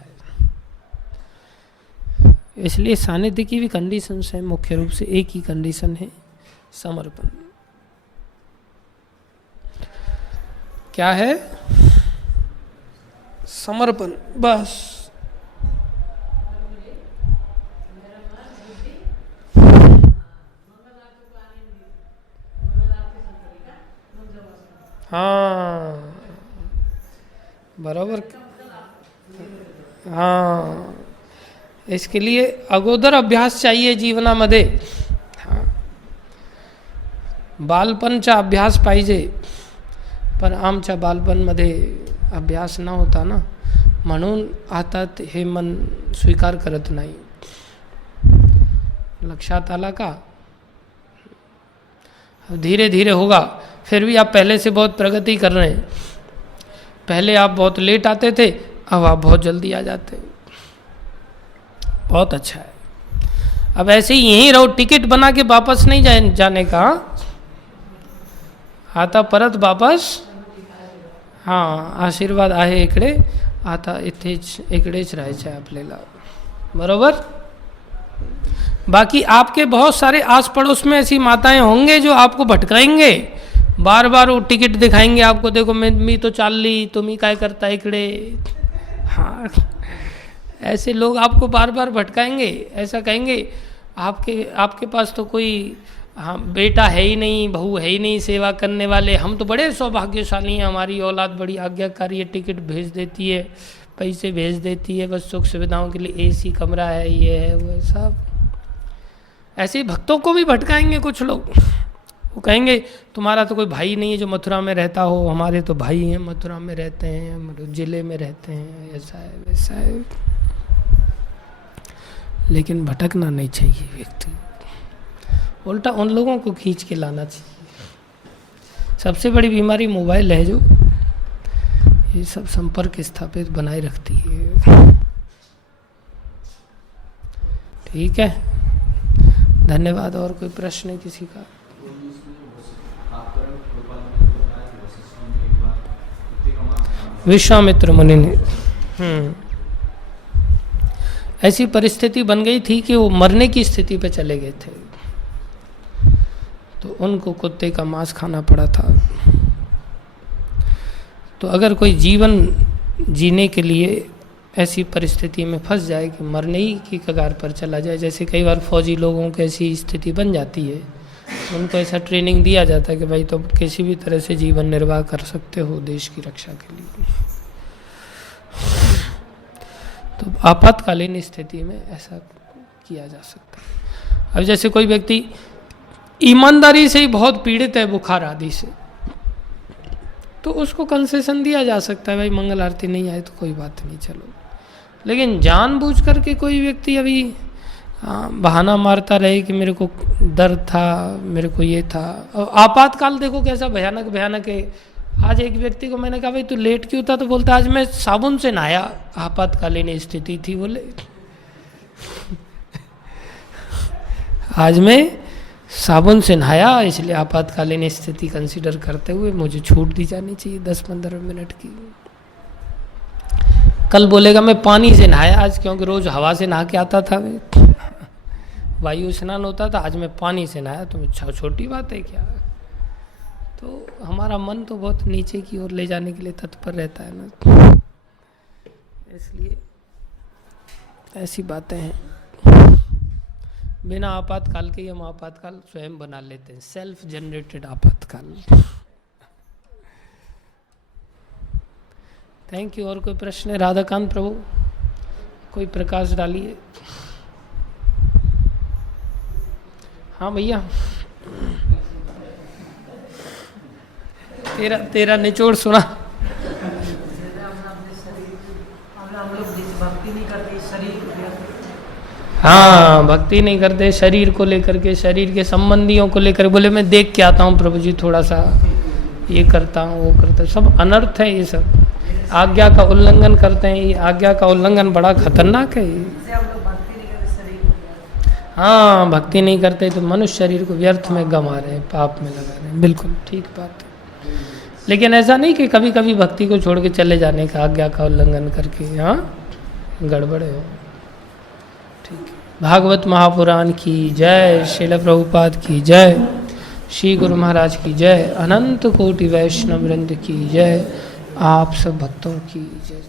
है। इसलिए सानिध्य की भी कंडीशंस है, मुख्य रूप से एक ही कंडीशन है, समर्पण। क्या है? समर्पण, बस। हाँ बराबर, हाँ इसके लिए अगोदर अभ्यास चाहिए जीवनामध्ये। हाँ बालपणचा अभ्यास पाहिजे, पण आमच्या बालपणमध्ये अभ्यास न होता ना, म्हणून आता हे मन स्वीकार करत नाही। लक्षात आला का? धीरे धीरे होगा। फिर भी आप पहले से बहुत प्रगति कर रहे हैं। पहले आप बहुत लेट आते थे, अब आप बहुत जल्दी आ जाते हैं, बहुत अच्छा है। अब ऐसे ही यहीं रहो, टिकट बना के वापस नहीं जाने का, आता परत वापस। हाँ आशीर्वाद आहे इकडे, आता इकडेच राहायचं आहे आपल्याला, बरोबर। बाकी आपके बहुत सारे आस पड़ोस में ऐसी माताएं होंगे जो आपको भटकाएंगे, बार बार वो टिकट दिखाएंगे आपको, देखो मी तो चालली, तुम्ही काय करता इकडे। हाँ ऐसे लोग आपको बार बार भटकाएंगे, ऐसा कहेंगे आपके पास तो कोई हाँ बेटा है ही नहीं, बहू है ही नहीं सेवा करने वाले, हम तो बड़े सौभाग्यशाली हैं, हमारी औलाद बड़ी आज्ञाकारी है, टिकट भेज देती है, पैसे भेज देती है, बस सुख सुविधाओं के लिए एसी कमरा है, ये है वो है, सब ऐसे ही भक्तों को भी भटकाएंगे कुछ लोग। वो कहेंगे तुम्हारा तो कोई भाई नहीं है जो मथुरा में रहता हो, हमारे तो भाई हैं, मथुरा में रहते हैं, जिले में रहते हैं, ऐसा है वैसा है। लेकिन भटकना नहीं चाहिए व्यक्ति, उल्टा उन लोगों को खींच के लाना चाहिए। सबसे बड़ी बीमारी मोबाइल है, जो ये सब संपर्क स्थापित बनाए रखती है। ठीक है, धन्यवाद। और कोई प्रश्न है किसी का? विश्वामित्र मुनि ने ऐसी परिस्थिति बन गई थी कि वो मरने की स्थिति पे चले गए थे, तो उनको कुत्ते का मांस खाना पड़ा था। तो अगर कोई जीवन जीने के लिए ऐसी परिस्थिति में फंस जाए कि मरने ही की कगार पर चला जाए, जैसे कई बार फौजी लोगों की ऐसी स्थिति बन जाती है, उनको ऐसा ट्रेनिंग दिया जाता है कि भाई तुम किसी भी तरह से जीवन निर्वाह कर सकते हो देश की रक्षा के लिए। तो आपातकालीन स्थिति में ऐसा किया जा सकता है। अब जैसे कोई व्यक्ति ईमानदारी से ही बहुत पीड़ित है बुखार आदि से, तो उसको कंसेशन दिया जा सकता है, भाई मंगल आरती नहीं आए तो कोई बात नहीं, चलो। लेकिन जानबूझ करके कोई व्यक्ति अभी बहाना मारता रहे कि मेरे को दर्द था, मेरे को ये था। और आपातकाल देखो कैसा भयानक भयानक है। आज एक व्यक्ति को मैंने कहा भाई तू लेट क्यों था, तो बोलता आज मैं साबुन से नहाया, आपातकालीन स्थिति थी बोले। आज मैं साबुन से नहाया, इसलिए आपातकालीन स्थिति कंसीडर करते हुए मुझे छूट दी जानी चाहिए 10-15 मिनट की। कल बोलेगा मैं पानी से नहाया आज, क्योंकि रोज हवा से नहा के आता था, वायु स्नान होता था, आज मैं पानी से नहाया, तो छोटी बात है क्या। तो हमारा मन तो बहुत नीचे की ओर ले जाने के लिए तत्पर रहता है ना, इसलिए ऐसी बातें हैं। बिना आपातकाल के हम आपातकाल स्वयं बना लेते हैं, सेल्फ जनरेटेड आपातकाल। Thank you. और कोई प्रश्न है? राधाकांत प्रभु कोई प्रकाश डालिए। हाँ भैया, तेरा निचोड़ सुना। हाँ, भक्ति नहीं करते, शरीर को लेकर के, शरीर के संबंधियों को लेकर, बोले मैं देख के आता हूँ प्रभु जी, थोड़ा सा ये करता हूँ वो करता हूँ, सब अनर्थ है ये सब। आज्ञा का उल्लंघन करते हैं, ये आज्ञा का उल्लंघन बड़ा खतरनाक है ये। हाँ, भक्ति नहीं करते तो मनुष्य शरीर को व्यर्थ में गंवा रहे हैं, पाप में लगा रहे हैं, बिल्कुल ठीक बात है। लेकिन ऐसा नहीं कि कभी कभी भक्ति को छोड़ के चले जाने का, आज्ञा का उल्लंघन करके, हाँ गड़बड़े हो। ठीक है। भागवत महापुराण की जय, श्रील प्रभुपाद की जय, श्री गुरु महाराज की जय, अनंत कोटि वैष्णव वृंद की जय, आप सब भक्तों की जय।